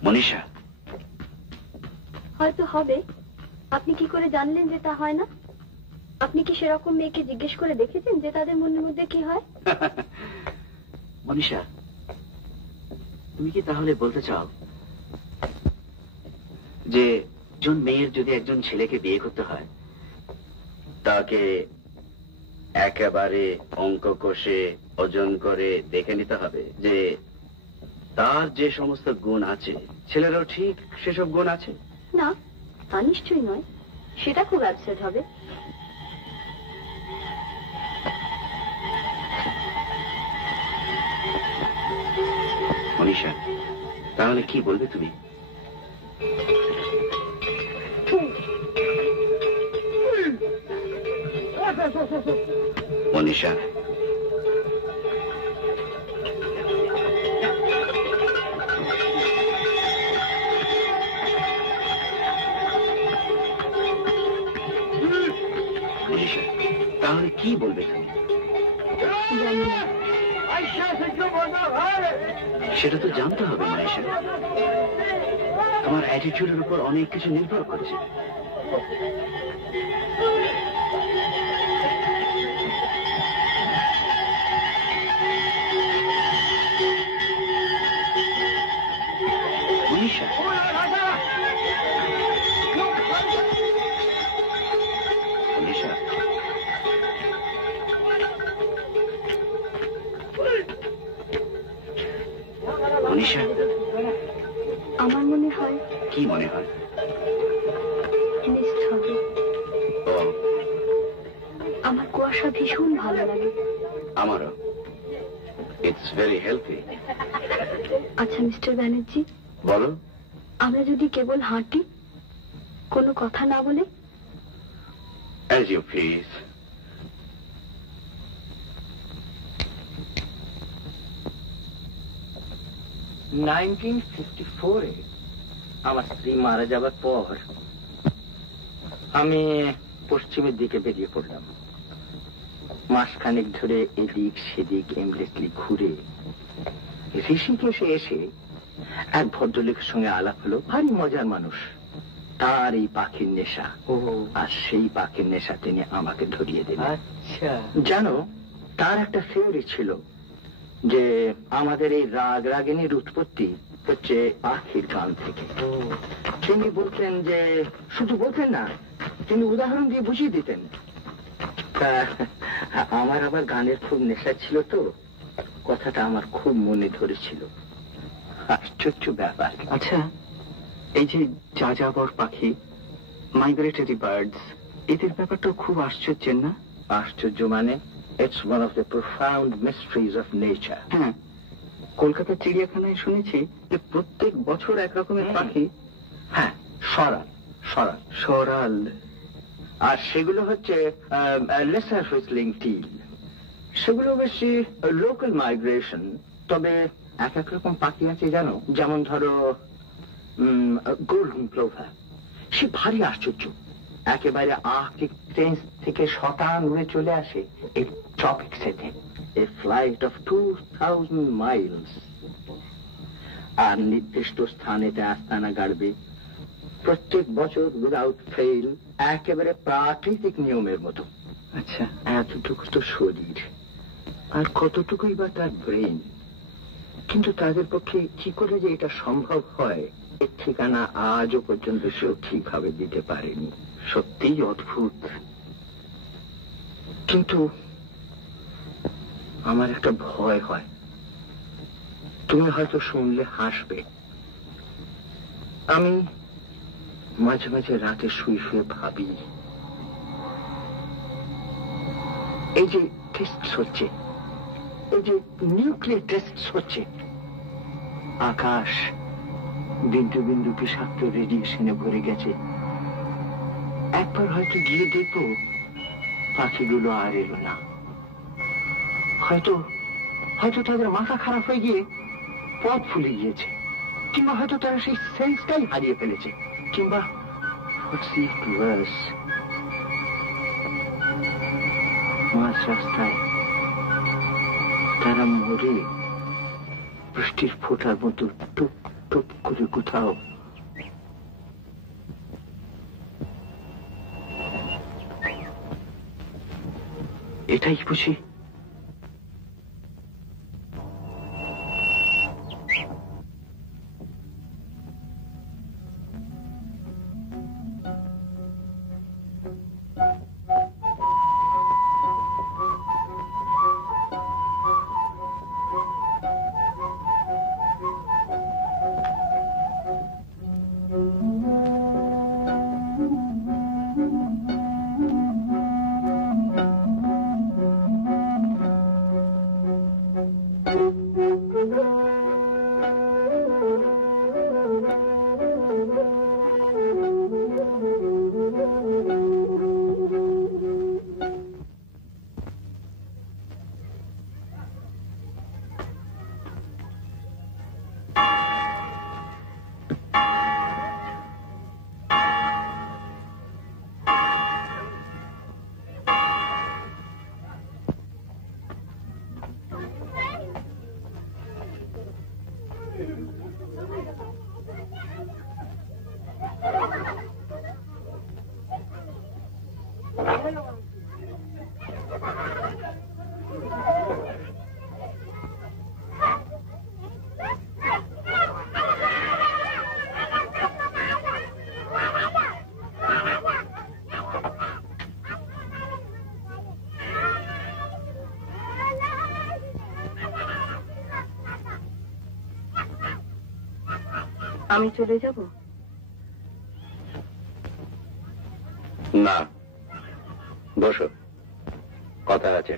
মনীষা, হয়তো হবে। আপনি কি করে জানলেন যে তা হয় না? আপনি কি সেরকম মেয়েকে জিজ্ঞেস করে দেখেছেন যে তাদের মনের মধ্যে কি হয়? মনীষা, তুমি কি তাহলে বলতে চাও যে একজন মেয়ের যদি একজন ছেলেকে বিয়ে করতে হয়, তাকে একেবারে অঙ্ক কষে ওজন করে দেখে নিতে হবে যে তার যে সমস্ত গুণ আছে ছেলেরও ঠিক সেসব গুণ আছে? না, তা নিশ্চয়ই নয়। সেটা খুব অ্যাবসার্ড হবে। মনীষা, তাহলে কি বলবে তুমি? মনীষা, মনীষা, তাহলে কি বলবে তুমি? জানি না। সেটা তো জানতে হবে মনীষা। তোমার অ্যাটিটিউডের উপর অনেক কিছু নির্ভর করছে। মনীষা, মনীষা, মনীষা, আমার মনে হয় কি মনে হয়? মিস হবে। ও, আমার কুয়াশা ভীষণ ভালো লাগে। আমারও। It's very healthy. আচ্ছা মিস্টার ব্যানার্জি, বলো। আমরা যদি কেবল হাঁটি, কোনো কথা না বলে? As you please. আমার স্ত্রী মারা যাবার পর আমি পশ্চিমের দিকে বেরিয়ে পড়লাম। মাসখানেক ধরে এদিক সেদিক এমলেসলি ঘুরে ঋষিকেশে এসে এক ভদ্রলোকের সঙ্গে আলাপ হলো। ভারী মজার মানুষ। তার এই পাখির নেশা, আর সেই পাখির নেশা তিনি আমাকে ধরিয়ে দিলেন। আচ্ছা, জানো, তার একটা থিওরি ছিল যে আমাদের এই রাগ রাগিনীর উৎপত্তি হচ্ছে পাখির গান থেকে। তিনি বলতেন যে, শুধু বলতেন না, তিনি উদাহরণ দিয়ে বুঝিয়ে দিতেন। আমার আবার গানের খুব নেশা ছিল তো, কথাটা আমার খুব মনে ধরেছিল। আশ্চর্য ব্যাপার। আচ্ছা, এই যে যাযাবর পাখি, মাইগ্রেটরি বার্ডস, এদের ব্যাপারটা খুব আশ্চর্যের না? আশ্চর্য মানে? It's one of the profound mysteries of nature. হ্যাঁ, কলকাতা চিড়িয়াখানায় শুনেছি যে প্রত্যেক বছর এক রকমের পাখি। হ্যাঁ, সরাল সরাল সরাল। আর সেগুলো হচ্ছে লেসার হুইসলিং টিল। সেগুলো বেশি লোকাল মাইগ্রেশন। তবে এক এক রকম পাখি আছে জানো, যেমন ধরো গোল্ডেন ক্লোভার। সে ভারী আশ্চর্য, একেবারে আর্কটিক রেঞ্জ থেকে শতান উড়ে চলে আসে এই ট্রপিক্সেতে, এ ফ্লাইট অফ 2000 মাইলস। আর নির্দিষ্ট স্থানেতে আস্তানা গাড়বে প্রত্যেক বছর উইদাউট ফেল, একেবারে প্রাকৃতিক নিয়মের মতো। আচ্ছা, এতটুকু তো শরীর, আর কতটুকুই বা তার ব্রেন। কিন্তু তাদের পক্ষে কি করে যে এটা সম্ভব হয়, এর ঠিকানা আজও পর্যন্ত সেও ঠিকভাবে দিতে পারেনি। সত্যিই অদ্ভুত। কিন্তু আমার একটা ভয় হয়, তুমি হয়তো শুনলে হাসবে। আমি মাঝে মাঝে রাতে শুয়ে শুয়ে ভাবি, এই যে টেস্ট হচ্ছে, এই যে নিউক্লিয়ার টেস্ট হচ্ছে, আকাশ বিন্দু বিন্দু বিষাক্ত রেডিয়েশনে ভরে গেছে। একবার হয়তো গিয়ে দেখবো পাখিগুলো আর এলো না। হয়তো হয়তো তাদের মাথা খারাপ হয়ে গিয়ে পথ ভুলে গিয়েছে, কিংবা হয়তো তারা সেই সেন্সটাই হারিয়ে ফেলেছে, কিংবা মাঝ রাস্তায় তারা মরে বৃষ্টির ফোঁটার মতো টুপ টুপ করে কোথাও। এটাই বুঝি? আমি চলে যাব? না, বসো, কথা আছে।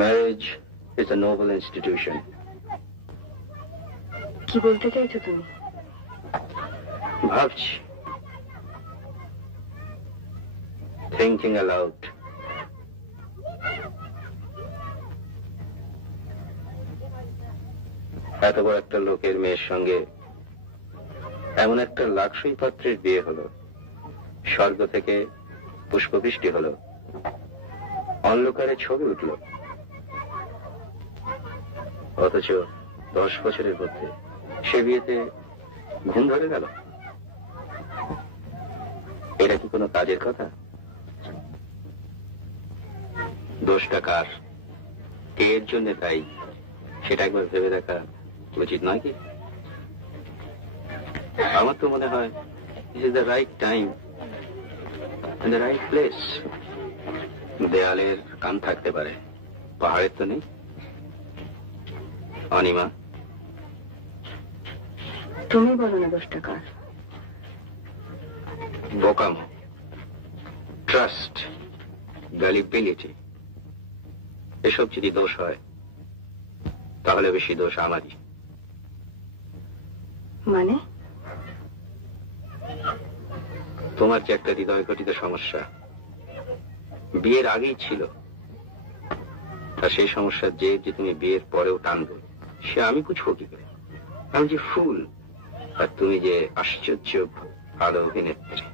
Marriage is a noble institution. কি বলতে চাইছো তুমি? ভাবছি, thinking aloud. এত বড় একটা লোকের মেয়ের সঙ্গে এমন একটা লাক্সই পাত্রের বিয়ে হলো, স্বর্গ থেকে পুষ্পবৃষ্টি হলো, অন্ধকারে ছবি উঠল, অথচ 10 বছরের মধ্যে সে বিয়েতে ঘুম ধরে গেল। এটা কি কোনো কাজের কথা? দোষটা কার, কে এর জন্য তাই সেটা একবার ভেবে দেখা উচিত নয় কি? আমার তো মনে হয় this is the right time and the right place. দেয়ালের কান থাকতে পারে, পাহাড়ের তো নেই। অনিমা, তুমি বলো না দোষটা কার। বোকামো, ট্রাস্ট, গ্যালিবিলিটি, এসব যদি দোষ হয় তাহলে বেশি দোষ আমারই। মানে? তোমার যে একটা হৃদয় ঘটিত সমস্যা বিয়ের আগেই ছিল, আর সেই সমস্যার যে তুমি বিয়ের পরেও টানবে, সে আমি বুঝবো কি করে? আমি যে ফুল, আর তুমি যে আশ্চর্য ভালো অভিনেত্রী।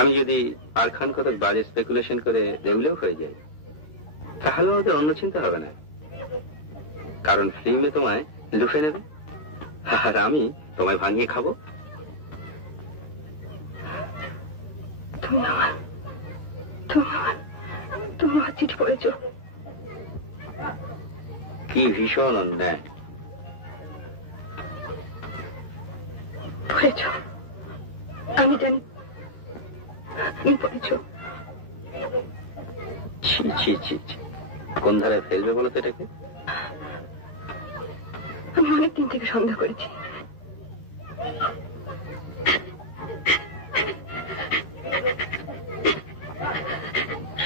আমি যদি আর খান কত বাজে স্পেকুলেশন করে দেউলেও হয়ে যাই, তাহলে ওদের অন্য চিন্তা হবে না, কারণ ফিল্মে তোমায় লুফে নেবে আর আমি তোমায় ভাঙিয়ে খাবো। তুমি আমার চিঠি পড়েছ? কি ভীষণ অন্যায়। পড়েছ? আমি জানি তুমি পড়েছ। ছি ছি ছি ছি, কোন ধারে ফেলবে বলো তো এটাকে? আমি অনেকদিন থেকে সন্দেহ করেছি।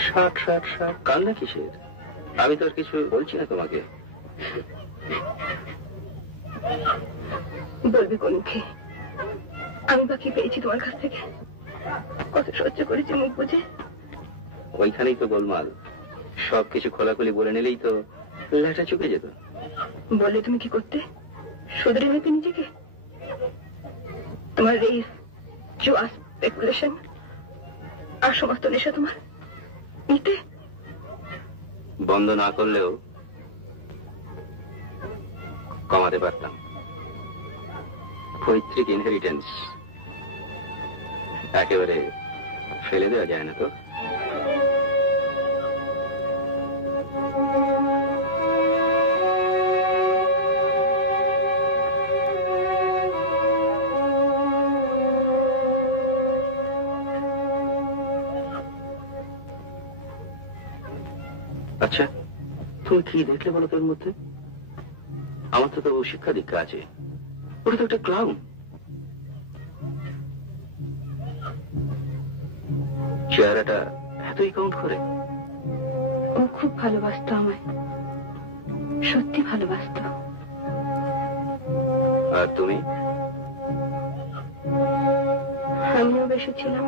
ষাট ষাট ষাট, কান্না কিসের? আমি তো আর কিছু বলছি না তোমাকে। বলবি কোন মুখে? আমি বা কি পেয়েছি তোমার কাছ থেকে? কত সহ্য করেছি মুখ বুঝে। ওইখানেই তো গোলমাল। সবকিছু খোলাখুলি বলে নিলেই তো লেটা চুকে যেত। বলে তুমি কি করতে? শুধরে নিতে নিজেকে? তোমার রেস, জুয়া, স্পেকুলেশন আর সমস্ত নেশা তোমার নিতে? বন্ধ না করলেও কমাতে পারতাম। পৈতৃক ইনহেরিটেন্স একেবারে ফেলে দেওয়া যায় না তো। আচ্ছা, তুমি কি দেখলে বলো তোর মধ্যে? আমার তো তবু শিক্ষা দীক্ষা আছে। ওটা তো একটা ক্লাউন। চেহারাটা এতই কাউন্ট করে? ও খুব ভালোবাসতো আমায়, সত্যি ভালোবাসতো। আর তুমি? আমিও বেসেছিলাম।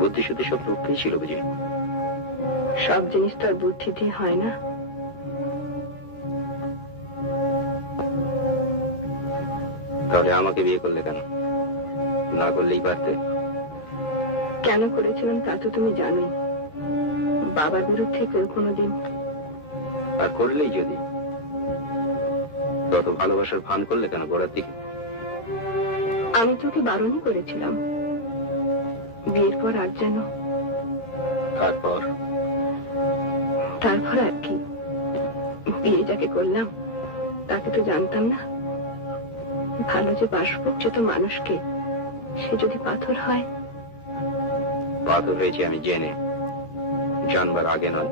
বুদ্ধি শুদ্ধি সব রূপেই ছিল বুঝি? সব জিনিস তো আর বুদ্ধি দিয়ে হয় না। তাহলে আমাকে বিয়ে করলে কেন? না করলেই পারতে। কেন করেছিলাম তা তো তুমি জানোই। বাবার বিরুদ্ধে কেউ কোনোদিন। আর করলেই যদি, তত ভালোবাসার ভান করলে কেন গোড়ার দিকে? আমি তোকে বারণই করেছিলাম বিয়ের পর আর যেন। তারপর আর কি, বিয়ে যাকে করলাম তাকে তো জানতাম না ভালো যে বাসবো। সে তো মানুষকে, সে যদি পাথর হয়। পাথর হয়েছে আমি জেনে, জানবার আগে নয়।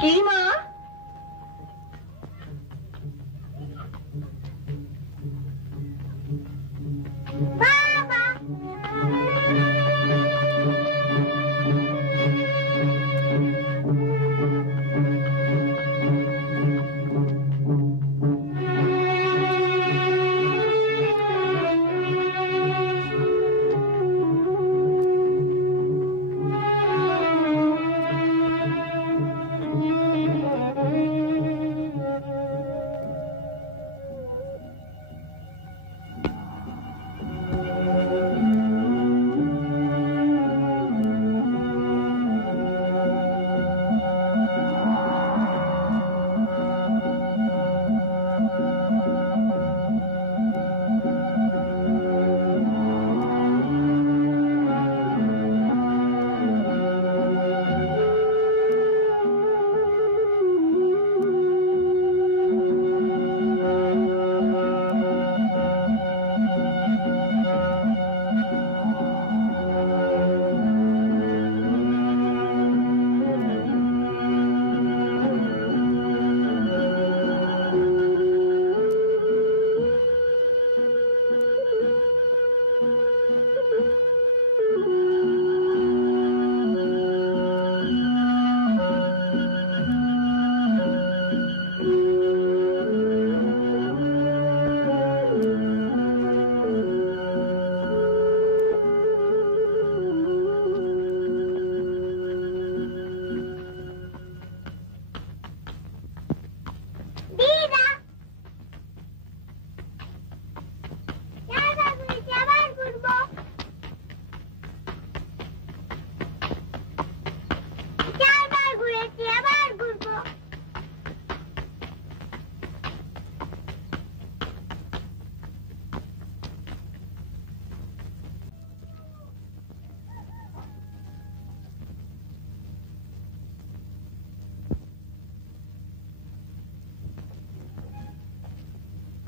কি মা?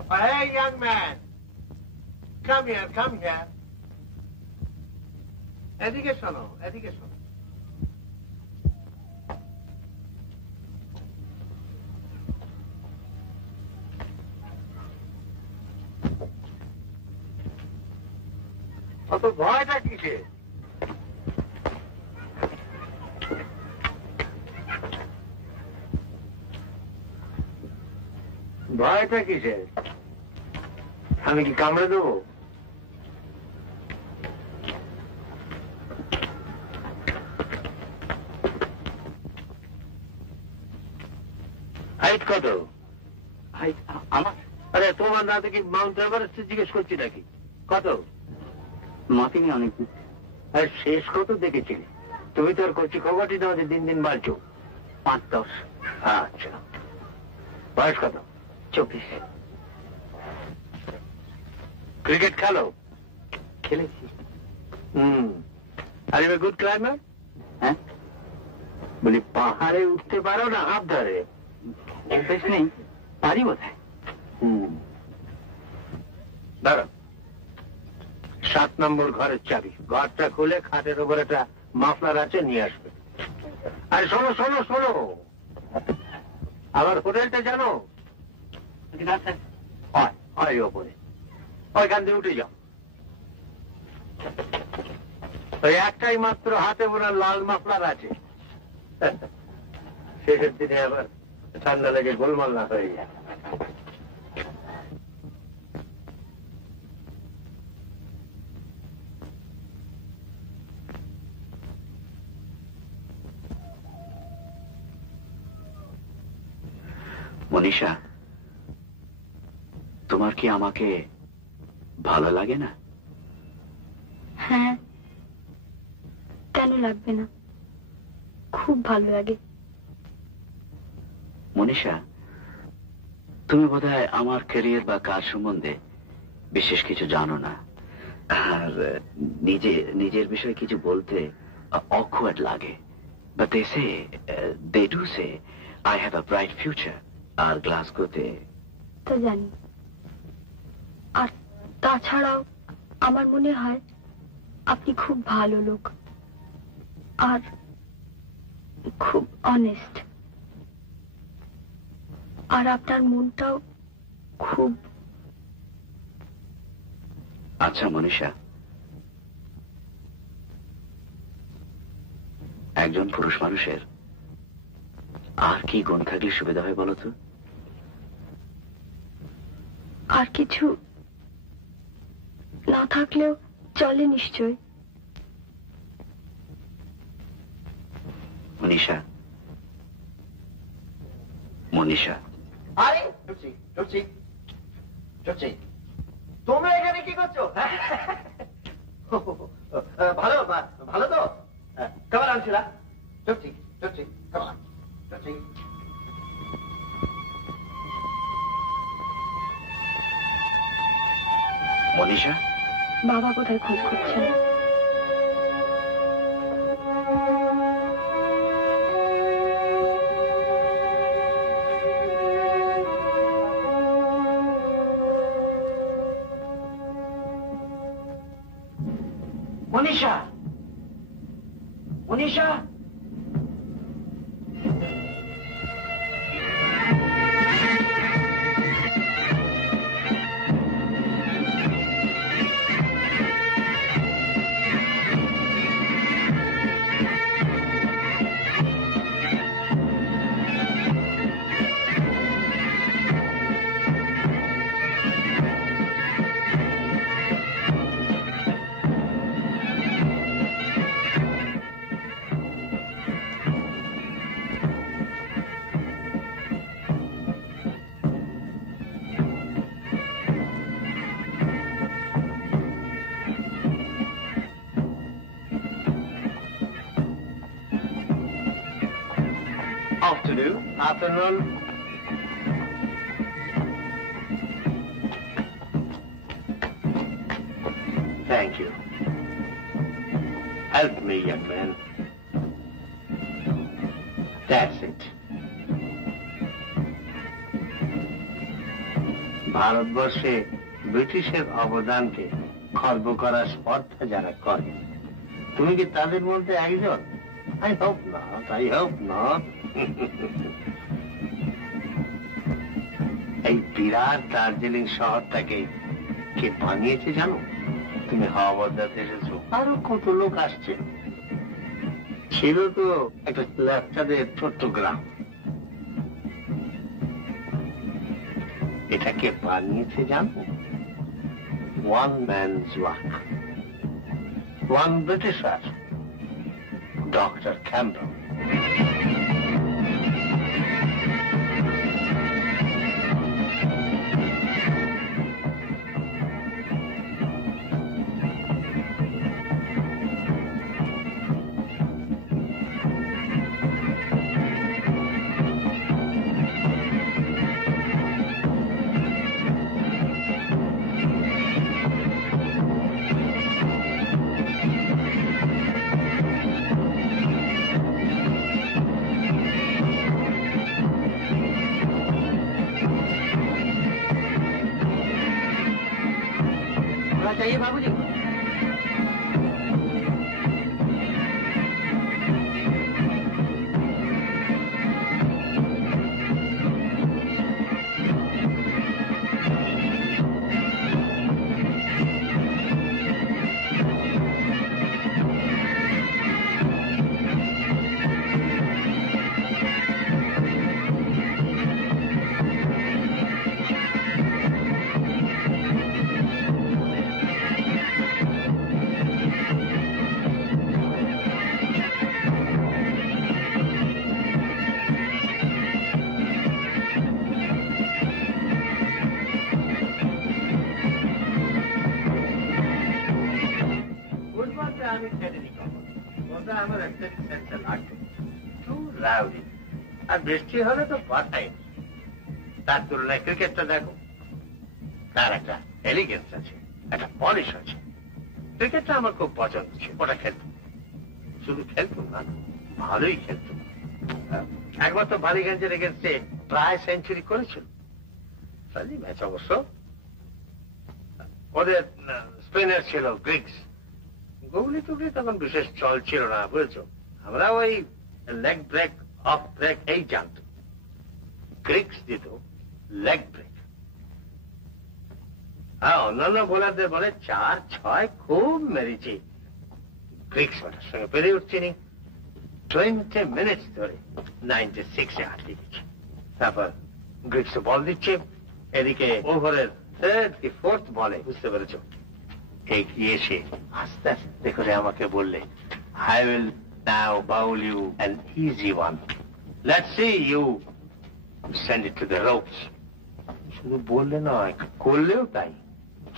Hey, young man. Come here, come here. এদিকে শোনো, এদিকে শোনো। অত ভয়টা কিসে? ভয়টা কিসে? আমি কি কামড়ে দেবো? হাইট কত? হাইট আমার? আরে তোমার না দেখি মাউন্ট এভারেস্ট জিজ্ঞেস করছি নাকি? কত? মাপিনি অনেকদিন। আরে শেষ কত দেখেছিলে? তুমি তো আর কচি খবরটি দাও যে দিন দিন বাড়ছো। 5-10। আচ্ছা, বয়স কত? 24। ক্রিকেট খেলো? খেলেছি। Are you a good climber? হ্যাঁ, বলি পাহাড়ে উঠতে পারো না হাত ধরে? অভ্যেস নেই, পারি বোধহয়। ধরো 7 নম্বর ঘরের চাবি। ঘরটা খুলে খাটের ওপর একটা মাফলার আছে, নিয়ে আসবে। আর শোনো শোনো শোনো, আমার হোটেলটা জানো? হয় ওপরে, ওইখান দিয়ে উঠে যাও। ওই একটাই মাত্র হাতে বোনা লাল মাফলার আছে। শেষের দিনে আবার ঠান্ডা লেগে গোলমাল না হয়ে যায়। মনীষা, তোমার কি আমাকে ভালো লাগে না? হ্যাঁ, কেন লাগবে না, খুব ভালো লাগে। মনীষা, তুমি বোধহয় আমার ক্যারিয়ার বা কাজ সম্বন্ধে বিশেষ কিছু জানো না, আর নিজের বিষয়ে কিছু বলতে অকওয়ার্ড লাগে। But they do say I have a bright future. আর গ্লাসগোতে তা জানি, আর তাছাড়াও আমার মনে হয় আপনি খুব ভালো লোক আর খুব অনেস্ট, আর আপনার মনটাও খুব। আচ্ছা মনীষা, একজন পুরুষ মানুষের আর কি গুণ থাকলে সুবিধা হয় বলো তো? আর কিছু না থাকলেও চলে নিশ্চয়। মনীষা, মনীষা। আরে চুচি, তোমরা এখানে কি করছো? ভালো ভালো তো? কেমন আনছিলা? চুচি কেমন? চুচি মনীষা, বাবা কোথায় খোঁজ করছেন? Manisha, Manisha. Afternoon. Thank you. Help me, young man. That's it. ভারতবর্ষে ব্রিটিশের অবদানকে খর্ব করার স্পর্ধা যারা করে, তুমি কি তাদের মধ্যে একজন? I hope not, I hope not. এই বিরাট দার্জিলিং শহরটাকে কে বানিয়েছে জানো? তুমি হাওয়া বদলাতে এসেছো, আরো কত লোক আসছে। ছিল তো একটা ল্যাপচাদের ছোট্ট গ্রাম, এটাকে বানিয়েছে জানো? One man's work, one Britisher, doctor Campbell. चाहिए बाबूजी? আর বৃষ্টি হলে তো কথাই, তার তুলনায় ক্রিকেটটা দেখো, তার একটা এলিগেন্স আছে, একটা পলিশ আছে। ক্রিকেটটা আমার খুব পছন্দ ছিল, ওটা খেলতো, শুধু খেলতো না, ভালোই খেলতো। একবার তো বালিগঞ্জের এগেন্স্টে প্রায় সেঞ্চুরি করেছিল। ম্যাচ অবশ্য ওদের স্পিনার ছিল গ্রিক্স, গুগলি টুগলি তখন বিশেষ চল ছিল না, বুঝেছো? আমরা ওই লেগ ব্রেক, অফ ব্রেক এই জানত, গ্রিক্স দিত লেগ ব্রেক। হ্যাঁ, অন্যান্য বোলারদের বলে 4-6 খুব মেরেছি, গ্রিক্স ওটার সঙ্গে পেরে উঠছিনি। 20 মিনিটস ধরে 96-এ আটকে দিচ্ছে। তারপর গ্রিক্স বল দিচ্ছে, এদিকে ওভারের 3rd কি 4th বলে, বুঝতে পেরেছ, এগিয়ে এসে আস্তে আস্তে করে আমাকে বললে, I will now bowl you an easy one. Let's see you send it to the ropes. শুধু বললে নয়, করলেও তাই,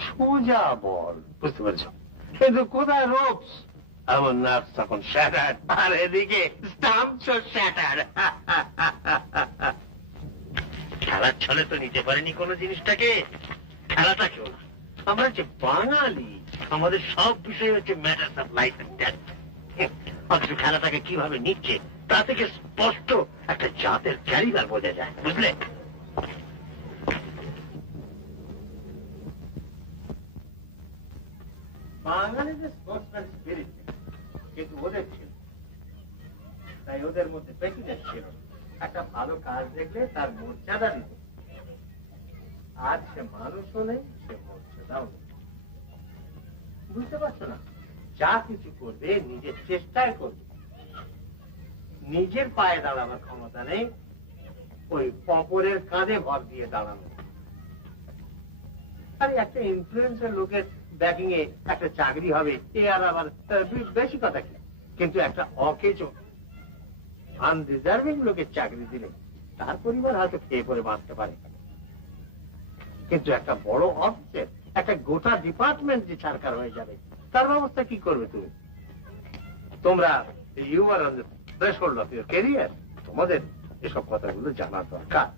সোজা বল, বুঝতে পেরেছ? কিন্তু কোথায় রোপস? আমার নার্ভস তখন শ্যাটার্ড, আর এদিকে স্টাম্পসও শ্যাটার্ড। খেলার ছলে তো নিতে পারেনি কোনো জিনিসটাকে, খেলাটাকেও না। আমরা যে বাঙালি, আমাদের সব বিষয় হচ্ছে matters of life and death. অথচ খেলাটাকে কিভাবে নিচ্ছে তা থেকে স্পষ্ট একটা জাতের ক্যারিবার বোঝা যায়, বুঝলে? বাঙালিদের স্পোর্টসম্যান স্পিরিট কিন্তু ওদের ছিল, তাই ওদের মধ্যে প্রেসিডেন্ট ছিল, একটা ভালো কাজ দেখলে তার মর্যাদা দিত। আজ সে মানুষও নেই, সে মর্যাদাও নেই, বুঝতে পারছো না? যা কিছু করবে নিজের চেষ্টায় করবে, নিজের পায়ে দাঁড়ানোর ক্ষমতা নেই, ওই অপরের কাঁধে ভর দিয়ে দাঁড়ানো। আরে একটা ইনফ্লুয়েন্সের লোকের ব্যাটিং এ একটা চাকরি হবে, এ আর আবার বেশি কথা কি? কিন্তু একটা অকেজো আনডিজার্ভিং লোকের চাকরি দিলে তার পরিবার হয়তো খেয়ে পরে বাঁচতে পারে, কিন্তু একটা বড় অফিসের একটা গোটা ডিপার্টমেন্ট যে সরকার হয়ে যাবে, তার ব্যবস্থা কি করবে তুমি? তোমরা you are on the threshold of your career, তোমাদের এসব কথাগুলো জানার দরকার।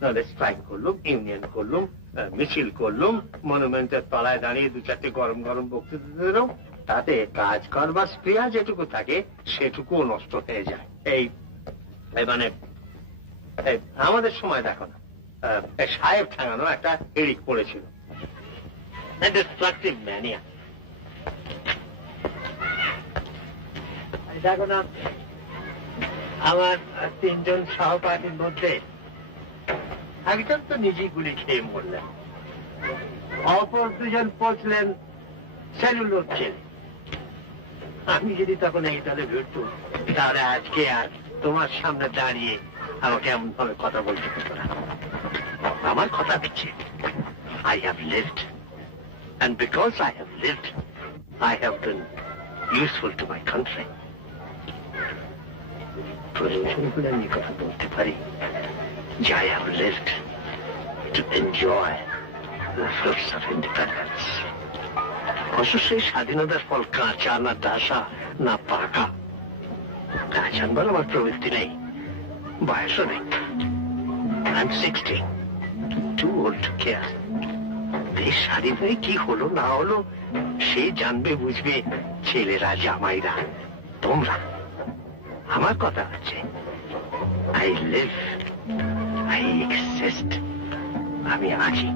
নাহলে স্ট্রাইক করলুম, ইউনিয়ন করলুম, মিছিল করলুম, মনুমেন্টের তলায় দাঁড়িয়ে 2-4টে গরম গরম বক্তৃতা দিলাম, তাতে কাজ করবার স্প্রিয়া যেটুকু থাকে সেটুকুও নষ্ট হয়ে যায়। এই মানে আমাদের সময় দেখো না, সাহেব ঠাঙানো একটা এরিক পড়েছিল। Destructive mania. দেখো না, আমার 3 জন সহপাঠীর মধ্যে একজন তো নিজেই গুলি খেয়ে মরলেন, অপর 2 জন পচলেন সেলুলোর ছেলে। আমি যদি তখন এই দলে ভিড়তুম, তাহলে আজকে আর তোমার সামনে দাঁড়িয়ে আমাকে এমন ভাবে কথা বলতে হতো না। আমার কথা হচ্ছে, I have lived, and because I have lived, I have been useful to my country. প্রয়োজন হলে আমি কথা বলতে পারি যে I have lived to enjoy the fruits of independence. অবশ্যই স্বাধীনতার ফল কাঁচা না দাসা না পাকা, তা জানবার আমার প্রবৃত্তি নেই, বয়সও নেই। I'm 60, too old to care. দেশ স্বাধীন হয়ে কি হলো না হলো সে জানবে বুঝবে ছেলেরা, জামাইরা, তোমরা। আমার কথা হচ্ছে, I live, I exist, আমি আছি।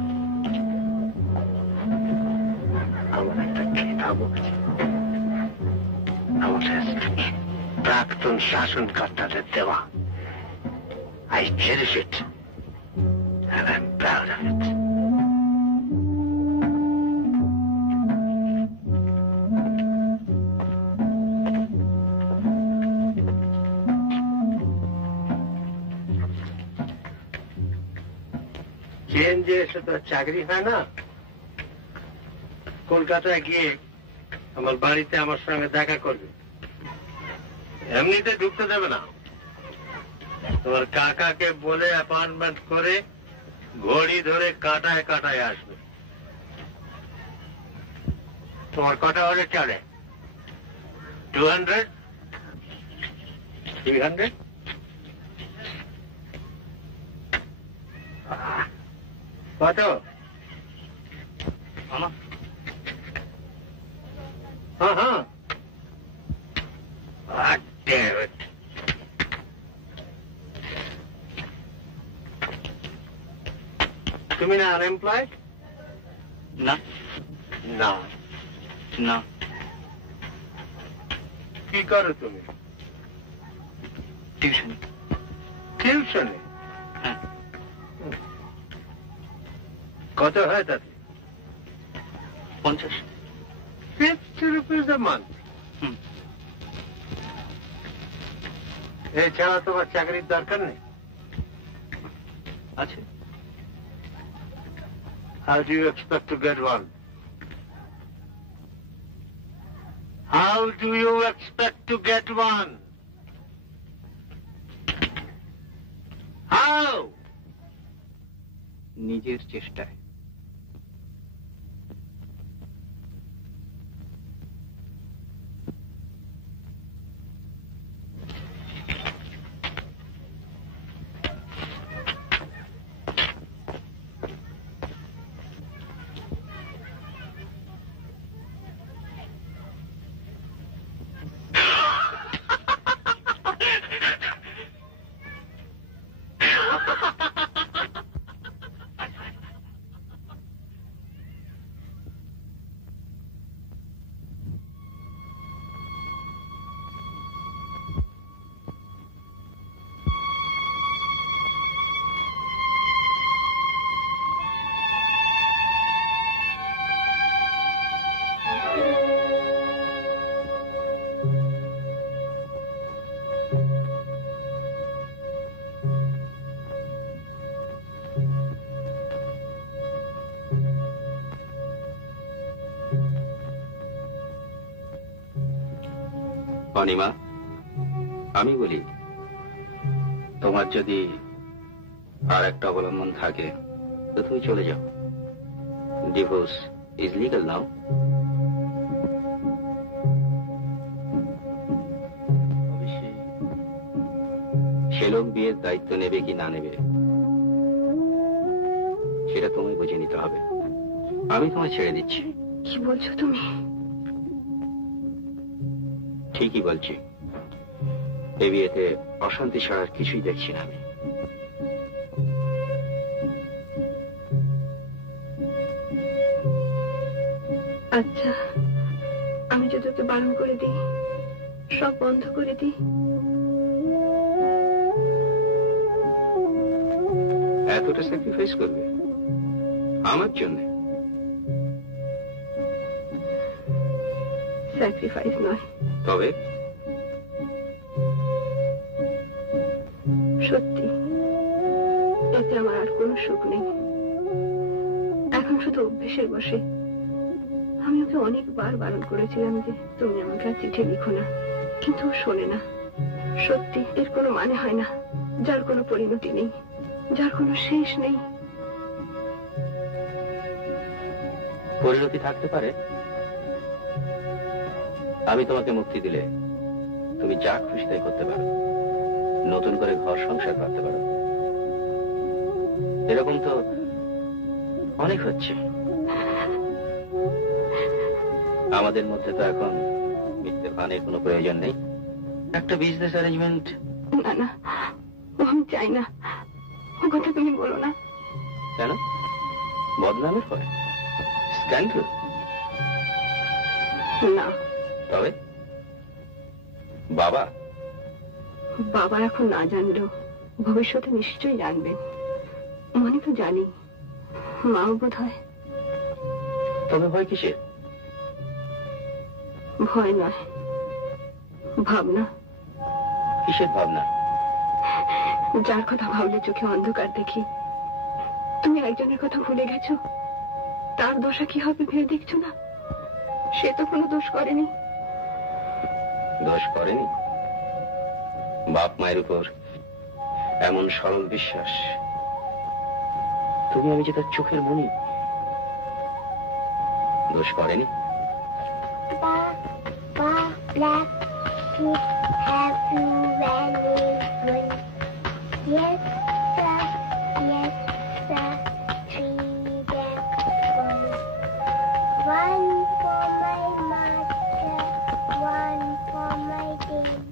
আমার একটা খেতাবও আছে, আমাদের প্রাক্তন শাসনকর্তাদের দেওয়া। I cherish it, and I'm proud of it. চেঞ্জে এসে তো চাকরি হয় না। কলকাতায় গিয়ে আমার বাড়িতে আমার সঙ্গে দেখা করবে, এমনিতে ঢুকতে দেবে না। তোমার কাকাকে বলে অ্যাপয়েন্টমেন্ট করে ঘড়ি ধরে কাটায় কাটায় আসবে। তোমার কটা হলে চলে? 200, 300? কত? হ্যাঁ, damn it. তুমি না আনএমপ্লয়েড? না না না। কি করো তুমি? টিউশন। টিউশনে? হ্যাঁ। কত হয় তাতে? 50। 50 rupees a month? এছাড়া তোমার চাকরির দরকার নেই? আছে। How do you expect to get one? How do you expect to get one? How? নিজের চেষ্টায়। অনিমা, আমি বলি, তোমার যদি আর একটা অবলম্বন থাকে তো তুমি চলে যাও। ডিভোর্স ইজ লিগাল নাও। অবশ্যই সে লোক বিয়ের দায়িত্ব নেবে কি না নেবে সেটা তোমায় বুঝে নিতে হবে। আমি তোমায় ছেড়ে দিচ্ছি। কি বলছো তুমি? ঠিকই বলছি। এই বিয়েতে অশান্তি ছাড়ার কিছুই দেখছি না আমি। আচ্ছা, আমি যদি ওকে বারণ করে দিই, সব বন্ধ করে দিই? এতটা স্যাক্রিফাইস করবে আমার জন্য? স্যাক্রিফাইস নয়, তবে সত্যি এতে আমার আর কোনো সুখ নেই। এখন শুধু অভ্যেসের বসে আমি ওকে অনেকবার বারণ করেছিলাম যে তুমি আমাকে আর চিঠি লিখো না, কিন্তু ও শোনে না। সত্যি এর কোনো মানে হয় না, যার কোনো পরিণতি নেই, যার কোনো শেষ নেই। পরিণতি থাকতে পারে। আমি তোমাকে মুক্তি দিলে তুমি যা খুশি তাই করতে পারো, নতুন করে ঘর সংসার করতে পারো। এরকম তো অনেক হচ্ছে। আমাদের মধ্যে তো এখন মিথ্যে ভানের কোনো প্রয়োজন নেই। একটা বিজনেস অ্যারেঞ্জমেন্ট। না না, আমি চাই না, ও কথা তুমি বলো না। কেন? বদনামের পরে স্ক্যান্ডাল? না। তবে বাবা? বাবা এখন না জানলেও ভবিষ্যতে নিশ্চয়ই জানবেন। মনে তো জানি, মাও বোধ হয়। তবে ভয় কিসের? ভয় নয়, ভাবনা। কিসের ভাবনা? যার কথা ভাবলে চোখে অন্ধকার দেখি। তুমি একজনের কথা ভুলে গেছো, তার দোষা কি হবে ভেবে দেখছো না? সে তো কোনো দোষ করেনি। দোষ করেনি? বাপ মায়ের উপর এমন সরল বিশ্বাস। তুমি আমি যে তার চোখের মনি। দোষ করেনি? Black sheep, have you any one? Yes, sir. Yes, sir. 3 black ones. 1 for my master, 1 for my dame.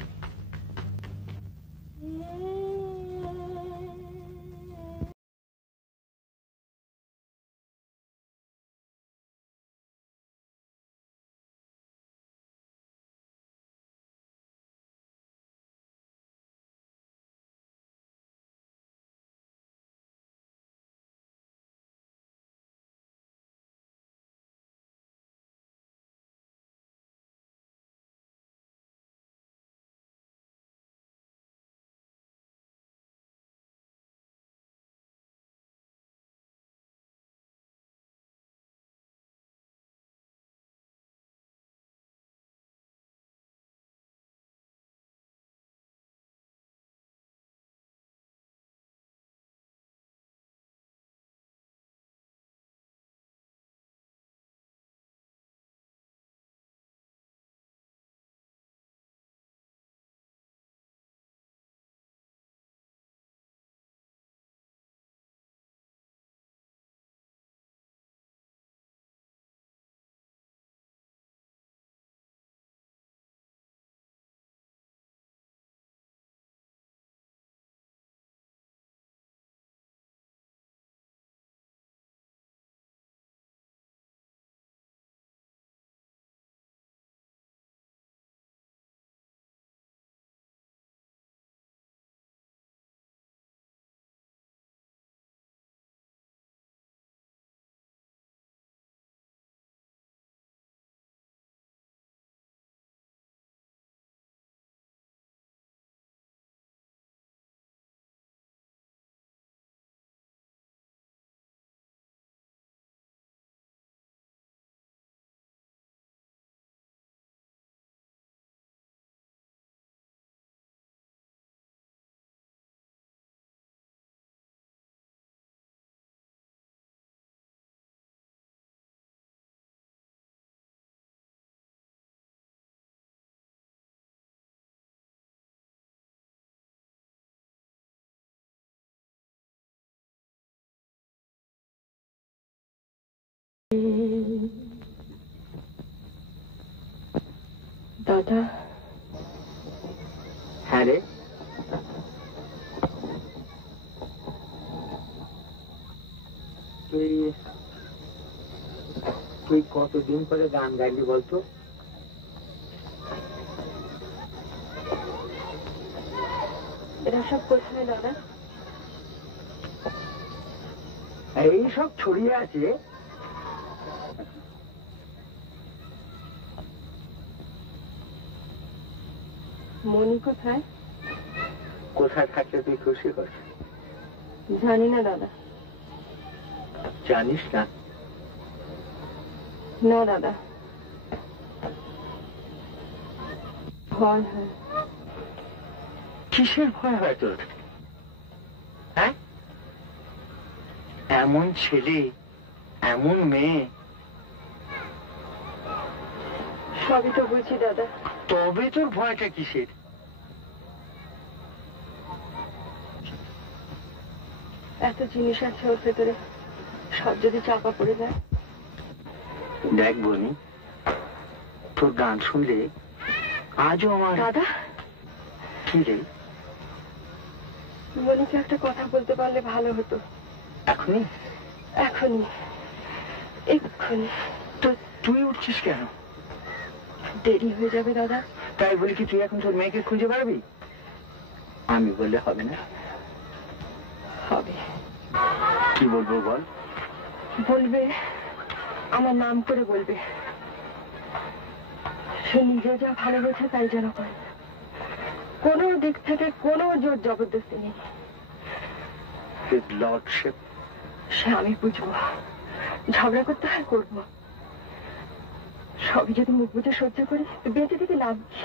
দাদা। হ্যাঁ রে, তুই কত কতদিন পরে গান গাইলি বলতো? এরা সব কোথায় দাদা? এই সব ছড়িয়ে আছে। মনি কোথায়? কোথায় থাকলে তুই খুশি হস? জানি না দাদা। জানিস না? না দাদা, ভয় হয়। কিসের ভয় হয় তোর? হ্যাঁ, এমন ছেলে, এমন মেয়ে। সবই তো বুঝি দাদা। তবে তোর ভয়টা কিসের? এত জিনিস আছে ওর ভেতরে, সব যদি চাপা পড়ে যায়। দেখ বনি, তোর গান শুনলে আজও আমার। দাদা, কি রে? মনিকে একটা কথা বলতে পারলে ভালো হতো। এখনই? এখনই, এক্ষুনি। তো তুই উঠছিস কেন? দেরি হয়ে যাবে দাদা। তাই বলি কি তুই এখন তোর মেয়েকে খুঁজে পারবি? আমি বললে হবে না। হবে। কি বলবো বল? বলবে, আমার নাম করে বলবে। সে নিজে যা ভালোবেসে তাই যেন করে, কোনো দিক থেকে কোনো জোর জবরদস্তি নেই। His lordship. সে আমি বুঝবো, ঝগড়া করতে হয় করবো। সবই যদি মুখ বুঝে সহ্য করি, বেঁচে থেকে লাভ কি?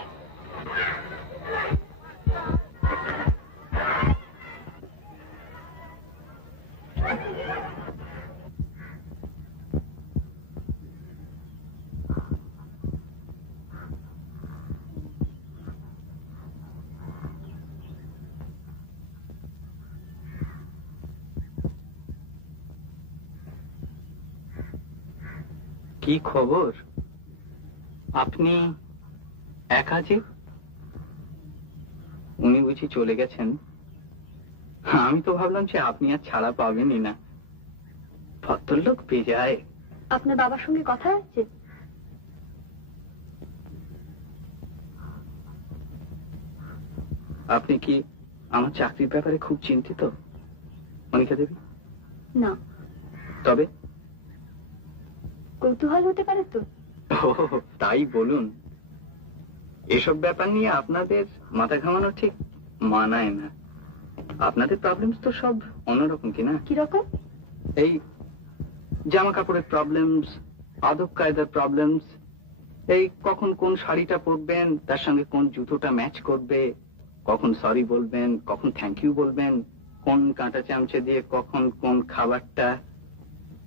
কি খবর? আপনি একা যে? উনি বুঝি চলে গেছেন? আমি তো ভাবলাম যে আপনি আর ছাড়া পাবেনই না। ভদ্রলোক বেজায়। আপনার বাবার সঙ্গে কথা হচ্ছে? আপনি কি আমার চাকরির ব্যাপারে খুব চিন্তিত মনিকা দেবী? না। তবে কৌতূহল হতে পারে তো। ও তাই বলুন। এসব ব্যাপার নিয়ে আপনাদের মাথা ঘামানো ঠিক মানায় না। আপনাদের প্রবলেমস তো সব অন্যরকম, কিনা? কিরকম? এই জামা কাপড়ের প্রবলেমস, আদব কায়দার প্রবলেমস, এই কখন কোন শাড়িটা পরবেন, তার সঙ্গে কোন জুতোটা ম্যাচ করবে, কখন সরি বলবেন, কখন থ্যাংক ইউ বলবেন, কোন কাঁটা চামচে দিয়ে কখন কোন খাবারটা।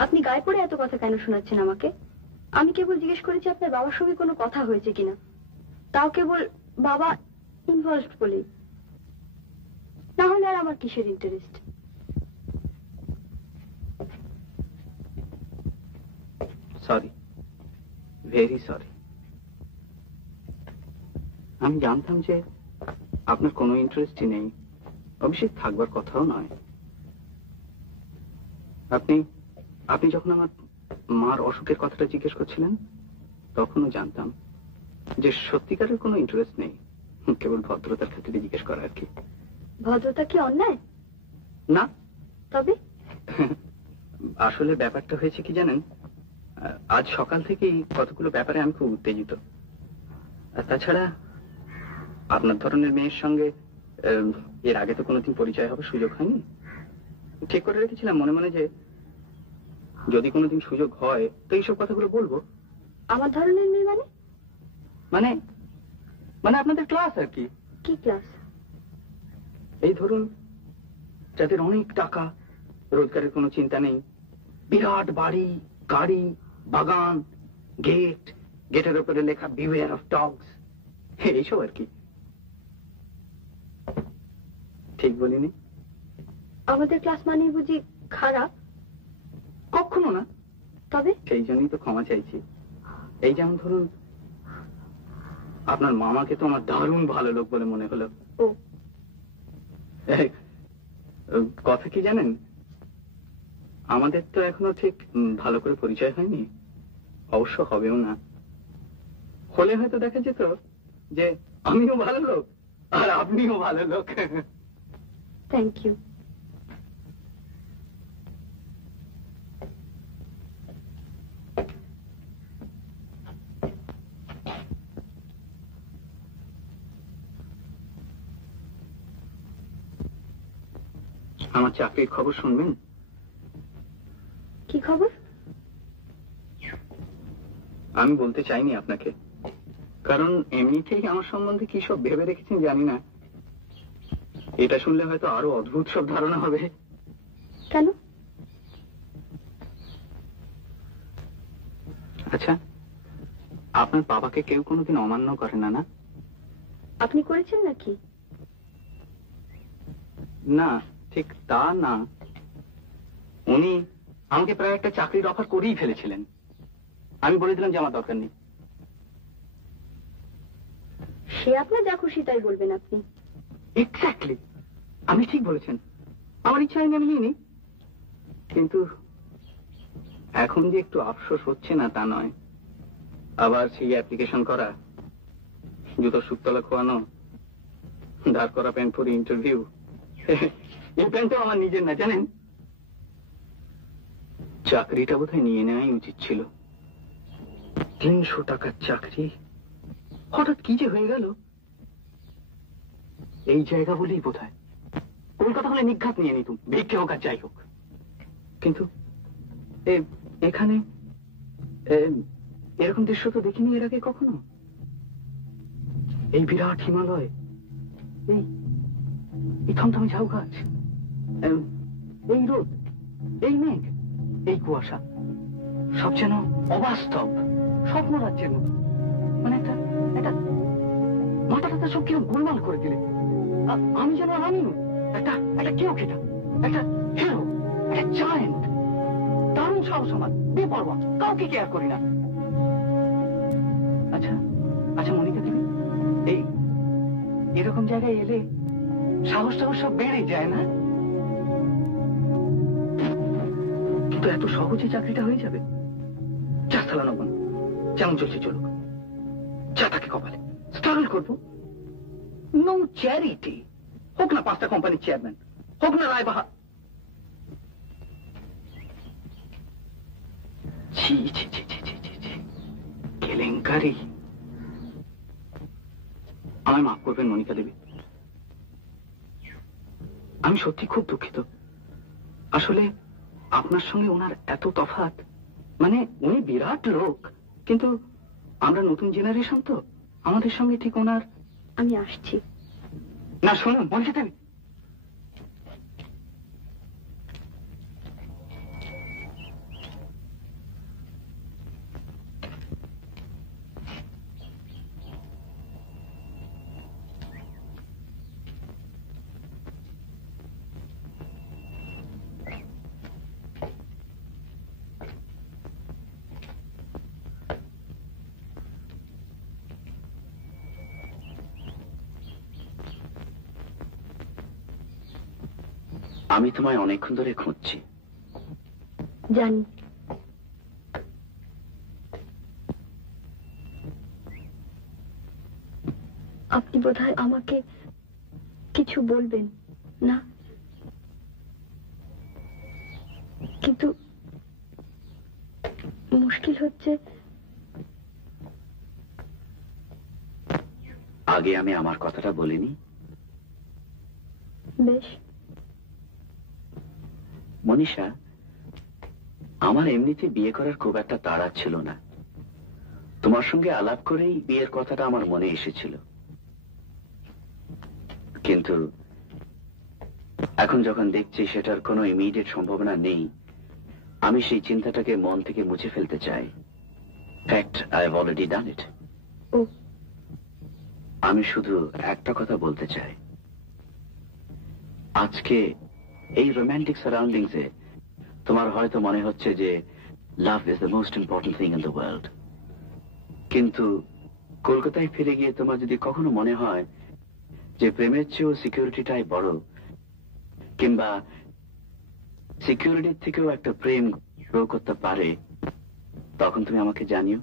আপনি গায়ে পড়ে এত কথা কেন শোনাচ্ছেন আমাকে? আমি কেবল জিজ্ঞেস করেছি আপনার বাবার সঙ্গে কোনো কথা হয়েছে কিনা, তাও কেবল বাবা ইনভলভড বলেই। না হলে আর আমার কিসের ইন্টারেস্ট? Sorry, very sorry. আমি জানতাম যে আপনার কোনো ইন্টারেস্টই নেই, অবশ্যই থাকবার কথাও নয়। আপনি আপনি যখন আমার মার অসুখের কথাটা জিজ্ঞেস করছিলেন, তখনও জানতাম যে সত্যিকারের কোনো ইন্টারেস্ট নেই, কেবল ভদ্রতার ক্ষেত্রে জিজ্ঞেস করা আর কি। ভদ্রতা কি অন্যায়? না। তবে আসলে ব্যাপারটা হয়েছে কি জানেন, আজ সকাল থেকেই কতগুলো ব্যাপারে আমি খুব উত্তেজিত। আর তাছাড়া আপনার ধরনের মেয়ের সঙ্গে এর আগে তো কোনোদিন পরিচয় হবার সুযোগ হয়নি। ঠিক করে রেখেছিলাম মনে মনে যে যদি কোনোদিন সুযোগ হয় তো এইসব কথাগুলো বলবো। আমার ধরনের মেয়ে মানে? মানে মানে আপনাদের ক্লাস আর কি। কি ক্লাস? এই ধরুন, যাদের অনেক টাকা, রোজগারের কোনো চিন্তা নেই, বিরাট বাড়ি, গাড়ি, বাগান, গেট, গেটের উপরে লেখা বিওয়্যার অফ ডগস, এইসব আর কি। ঠিক বলিনি? আমাদের ক্লাস মানে বুঝি খারাপ? কখনো না। তবে সেই জন্যই তো ক্ষমা চাইছি। এই যেমন ধরুন, আপনার মামাকে তো আমার দারুণ ভালো লোক বলে মনে হলো। ও কথা কি জানেন, আমাদের তো এখনো ঠিক ভালো করে পরিচয় হয়নি। অবশ্য হবেও না। হলে হয়তো দেখা যেত যে আমিও ভালো লোক আর আপনিও ভালো লোক। Thank you. আমার চাকরির খবর শুনবেন? কি খবর? আমি বলতে চাইনি আপনাকে, কারণ এমনিতেই আমার সম্বন্ধে কি সব ভেবে রেখেছেন জানি না। এটা শুনলে হয়তো আরো অদ্ভুত সব ধারণা হবে। কেন? আচ্ছা, আপনার বাবাকে কেউ কোনোদিন অমান্য করে না? না, আপনি করেছেন নাকি? না, ঠিক তা না। উনি আমাকে প্রায় একটা চাকরির অফার করেই ফেলেছিলেন। আমি বলে দিলাম যে আমার দরকার নেই। সে আপনার যা খুশি তাই বলবেন আপনি। এক্স্যাক্টলি, আপনি ঠিক বলেছেন। আমার ইচ্ছা হয়নি আমি নিইনি, কিন্তু এখন যে একটু আফসোস হচ্ছে না তা নয়। আবার সেই অ্যাপ্লিকেশন করা, জুতোর সুতলা খোয়ানো, দাঁড় করা প্যান্ট পরে ইন্টারভিউ। এই প্যান্টটাও আমার নিজের না জানেন। চাকরিটা বোধহয় নিয়ে নেওয়াই উচিত ছিল। 300 টাকার চাকরি হঠাৎ কি যে হয়ে গেল। এই জায়গা বলেই বোধহয় কলকাতা হলে নিঘাত নিয়ে নিতুম, ভিক্ষে হোক আর যাই হোক। কিন্তু এখানে এরকম দৃশ্য তো দেখিনি এর আগে কখনো। এই বিরাট হিমালয়, এই থমথমে ঝাউ গাছ, এই রোদ, এই মেঘ, এই কুয়াশা, সব যেন অবাস্তব, স্বপ্ন রাজ্যের মতো। মানে একটা মাথাটা সব কিরকম গোলমাল করে দিলে। আমি যেন আমি একটা কেউ কেটা, একটা হিরো, একটা জায়েন্ট, দারুণ সাহস আমার, বেপরোয়া, কাউকে কেয়ার করি না। আচ্ছা আচ্ছা মনিকা দেবী, এরকম জায়গায় এলে সাহস টাহস সব বেড়ে যায় না? কিন্তু এত সহজে চাকরিটা হয়ে যাবে? যা চালানো যেমন চলছে চলুক, যা থাকে কপালে, স্ট্রাগল করবো। নো চ্যারিটি, হোক না 5টা কোম্পানির চেয়ারম্যান, হোক না রায়বাহা। ছি ছি ছি ছি ছি ছি ছি, কেলেঙ্কারি। আমায় মাফ করবেন মনিকা দেবী, আমি সত্যি খুব দুঃখিত। আসলে আপনার সঙ্গে ওনার এত তফাৎ। মানে উনি বিরাট লোক, কিন্তু আমরা নতুন জেনারেশন তো, আমাদের সঙ্গে ঠিক ওনার। আমি আসছি। না শুনুন মনিকা দেবী, আমি তোমায় অনেকক্ষণ ধরে খুঁজছি। জানি। আপনি বোধহয় আমাকে কিছু বলবেন না, কিন্তু মুশকিল হচ্ছে। আগে আমি আমার কথাটা বলিনি? বেশ। মনীষা, আমার এমনিতে বিয়ে করার খুব একটা তাড়া ছিল না। তোমার সঙ্গে আলাপ করেই বিয়ের কথাটা আমার মনে এসেছিল। কিন্তু এখন যখন দেখছি সেটার কোনো ইমিডিয়েট সম্ভাবনা নেই, আমি সেই চিন্তাটাকে মন থেকে মুছে ফেলতে চাই। Fact, I have already done it. আমি শুধু একটা কথা বলতে চাই। আজকে এই রোম্যান্টিক সারাউন্ডিংসে তোমার হয়তো মনে হচ্ছে যে love is the most important thing in the world, কিন্তু কলকাতায় ফিরে গিয়ে তোমার যদি কখনো মনে হয় যে প্রেমের চেয়েও সিকিউরিটিটাই বড়, কিংবা সিকিউরিটির থেকেও একটা প্রেম গ্রো করতে পারে, তখন তুমি আমাকে জানিও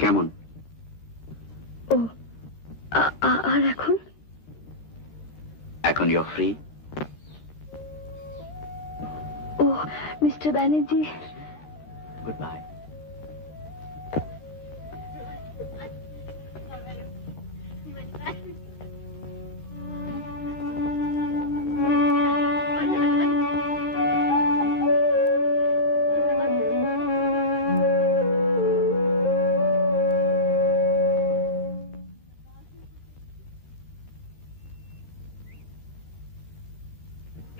কেমন। ও আর এখন? এখন ইউ আর ফ্রি। ও মিস্টার ব্যানার্জি, গুড বাই।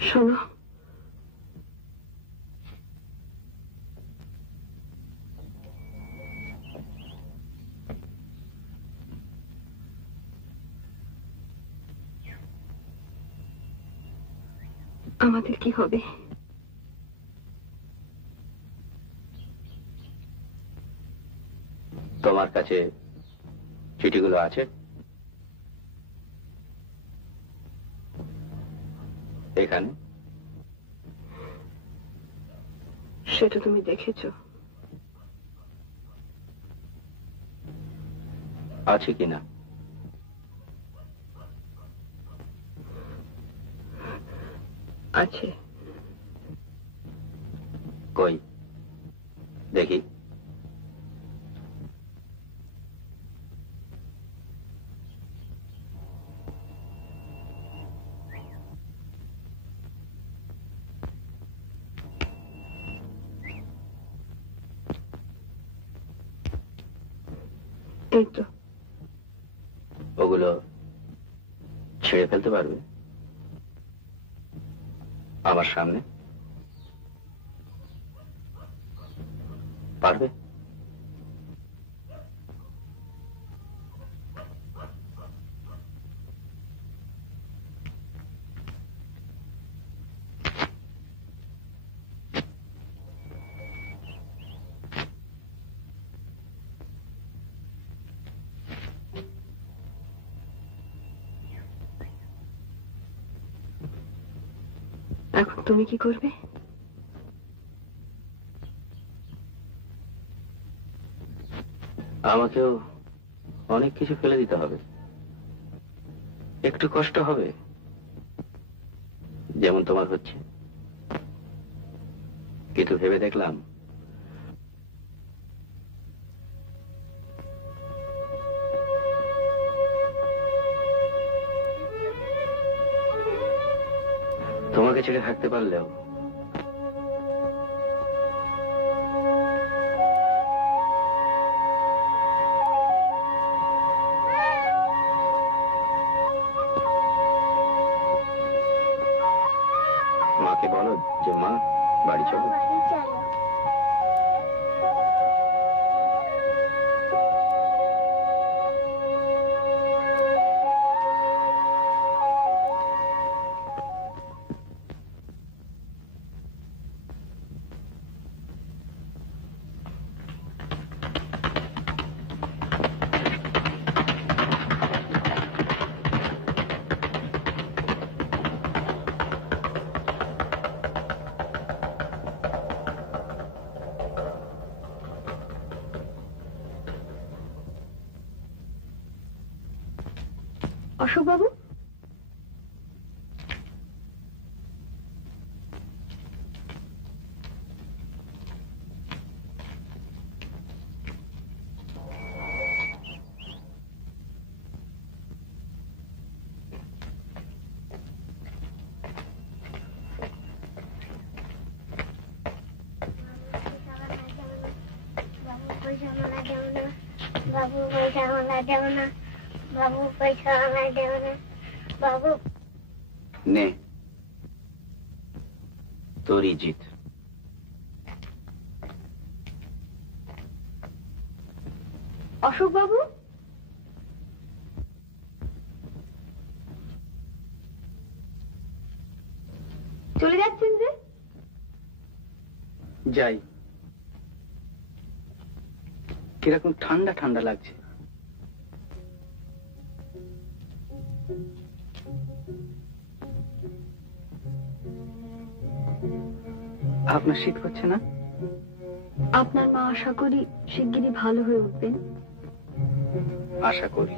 শোনো, আমাদের কি হবে? তোমার কাছে চিঠিগুলো আছে? এখানে? সেটা তুমি দেখেছো? আছে কিনা? আছে। কই দেখি। এই তো। ওগুলো ছেড়ে ফেলতে পারবে আমার সামনে? পারবে? এখন তুমি কি করবে? আমাকেও অনেক কিছু ফেলে দিতে হবে, একটু কষ্ট হবে, যেমন তোমার হচ্ছে। কিন্তু ভেবে দেখলাম তোমাকে ছেড়ে থাকতে পারলেও মাকে বলো যে মা বাড়ি চলো। বাড়ি চলো। অশোক বাবু, বাবু পয়সা আমরা দেব না, বাবু পয়সা আমরা দেব না, বাবু। নে তোরই জিত। অশোক বাবু, চলে যাচ্ছেন যে? যাই। কিরকম ঠান্ডা ঠান্ডা লাগছে। আপনার শীত করছে না? আপনার মা আশা করি শিগগিরই ভালো হয়ে উঠবেন। আশা করি।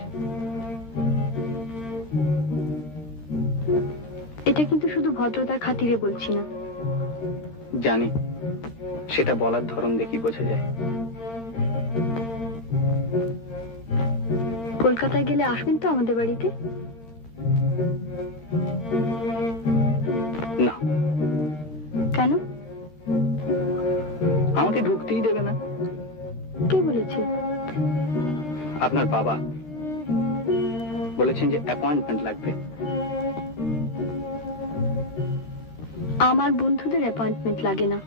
এটা কিন্তু শুধু ভদ্রতার খাতিরে বলছি না। জানি, সেটা বলার ধরন দেখি বোঝা যায়। কলকাতায় গেলে আসবেন তো আমাদের বাড়িতে? না। কেন? আমাকে ঢুকতেই দেবে না। কে বলেছে? আপনার বাবা বলেছেন যে অ্যাপয়েন্টমেন্ট লাগবে। আমার বন্ধুদের অ্যাপয়েন্টমেন্ট লাগে না।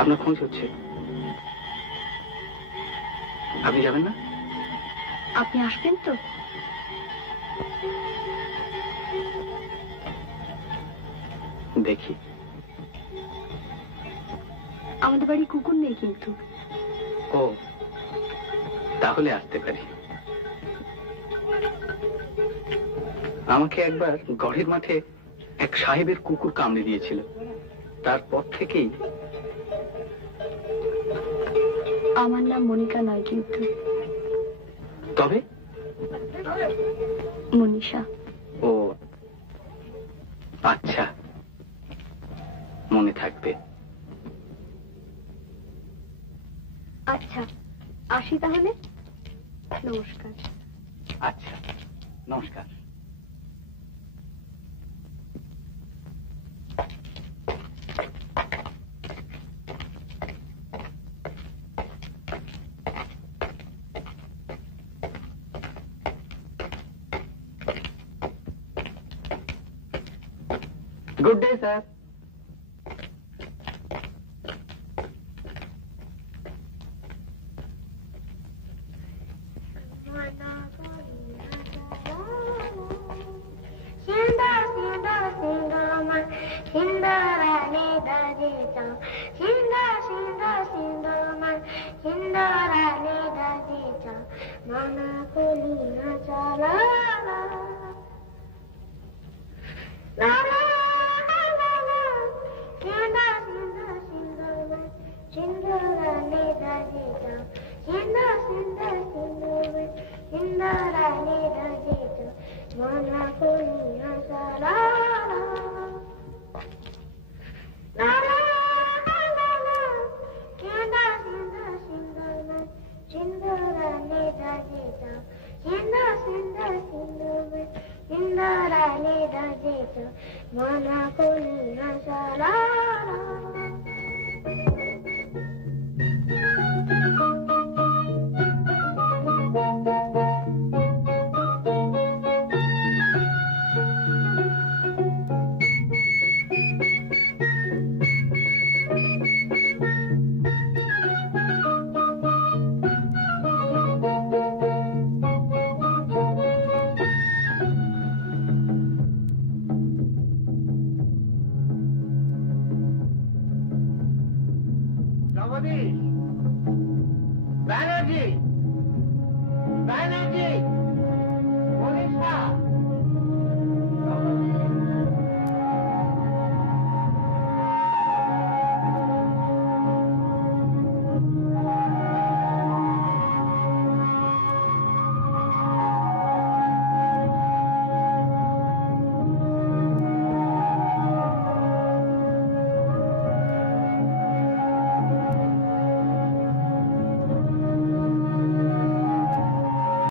আপনার খোঁজ হচ্ছে, আপনি যাবেন না? আপনি আসবেন তো? দেখি। আমাদের বাড়ি কুকুর নেই কিন্তু। ও, তাহলে আসতে পারি। আমাকে একবার গড়ের মাঠে এক সাহেবের কুকুর কামড়ে দিয়েছিল, তারপর থেকেই। আমার নাম মনিকা নয় কিন্তু। তবে? মনীষা। ও আচ্ছা, মনে থাকবে। আচ্ছা, আসি তাহলে। নমস্কার। আচ্ছা, নমস্কার। Good day, sir. Banerjee!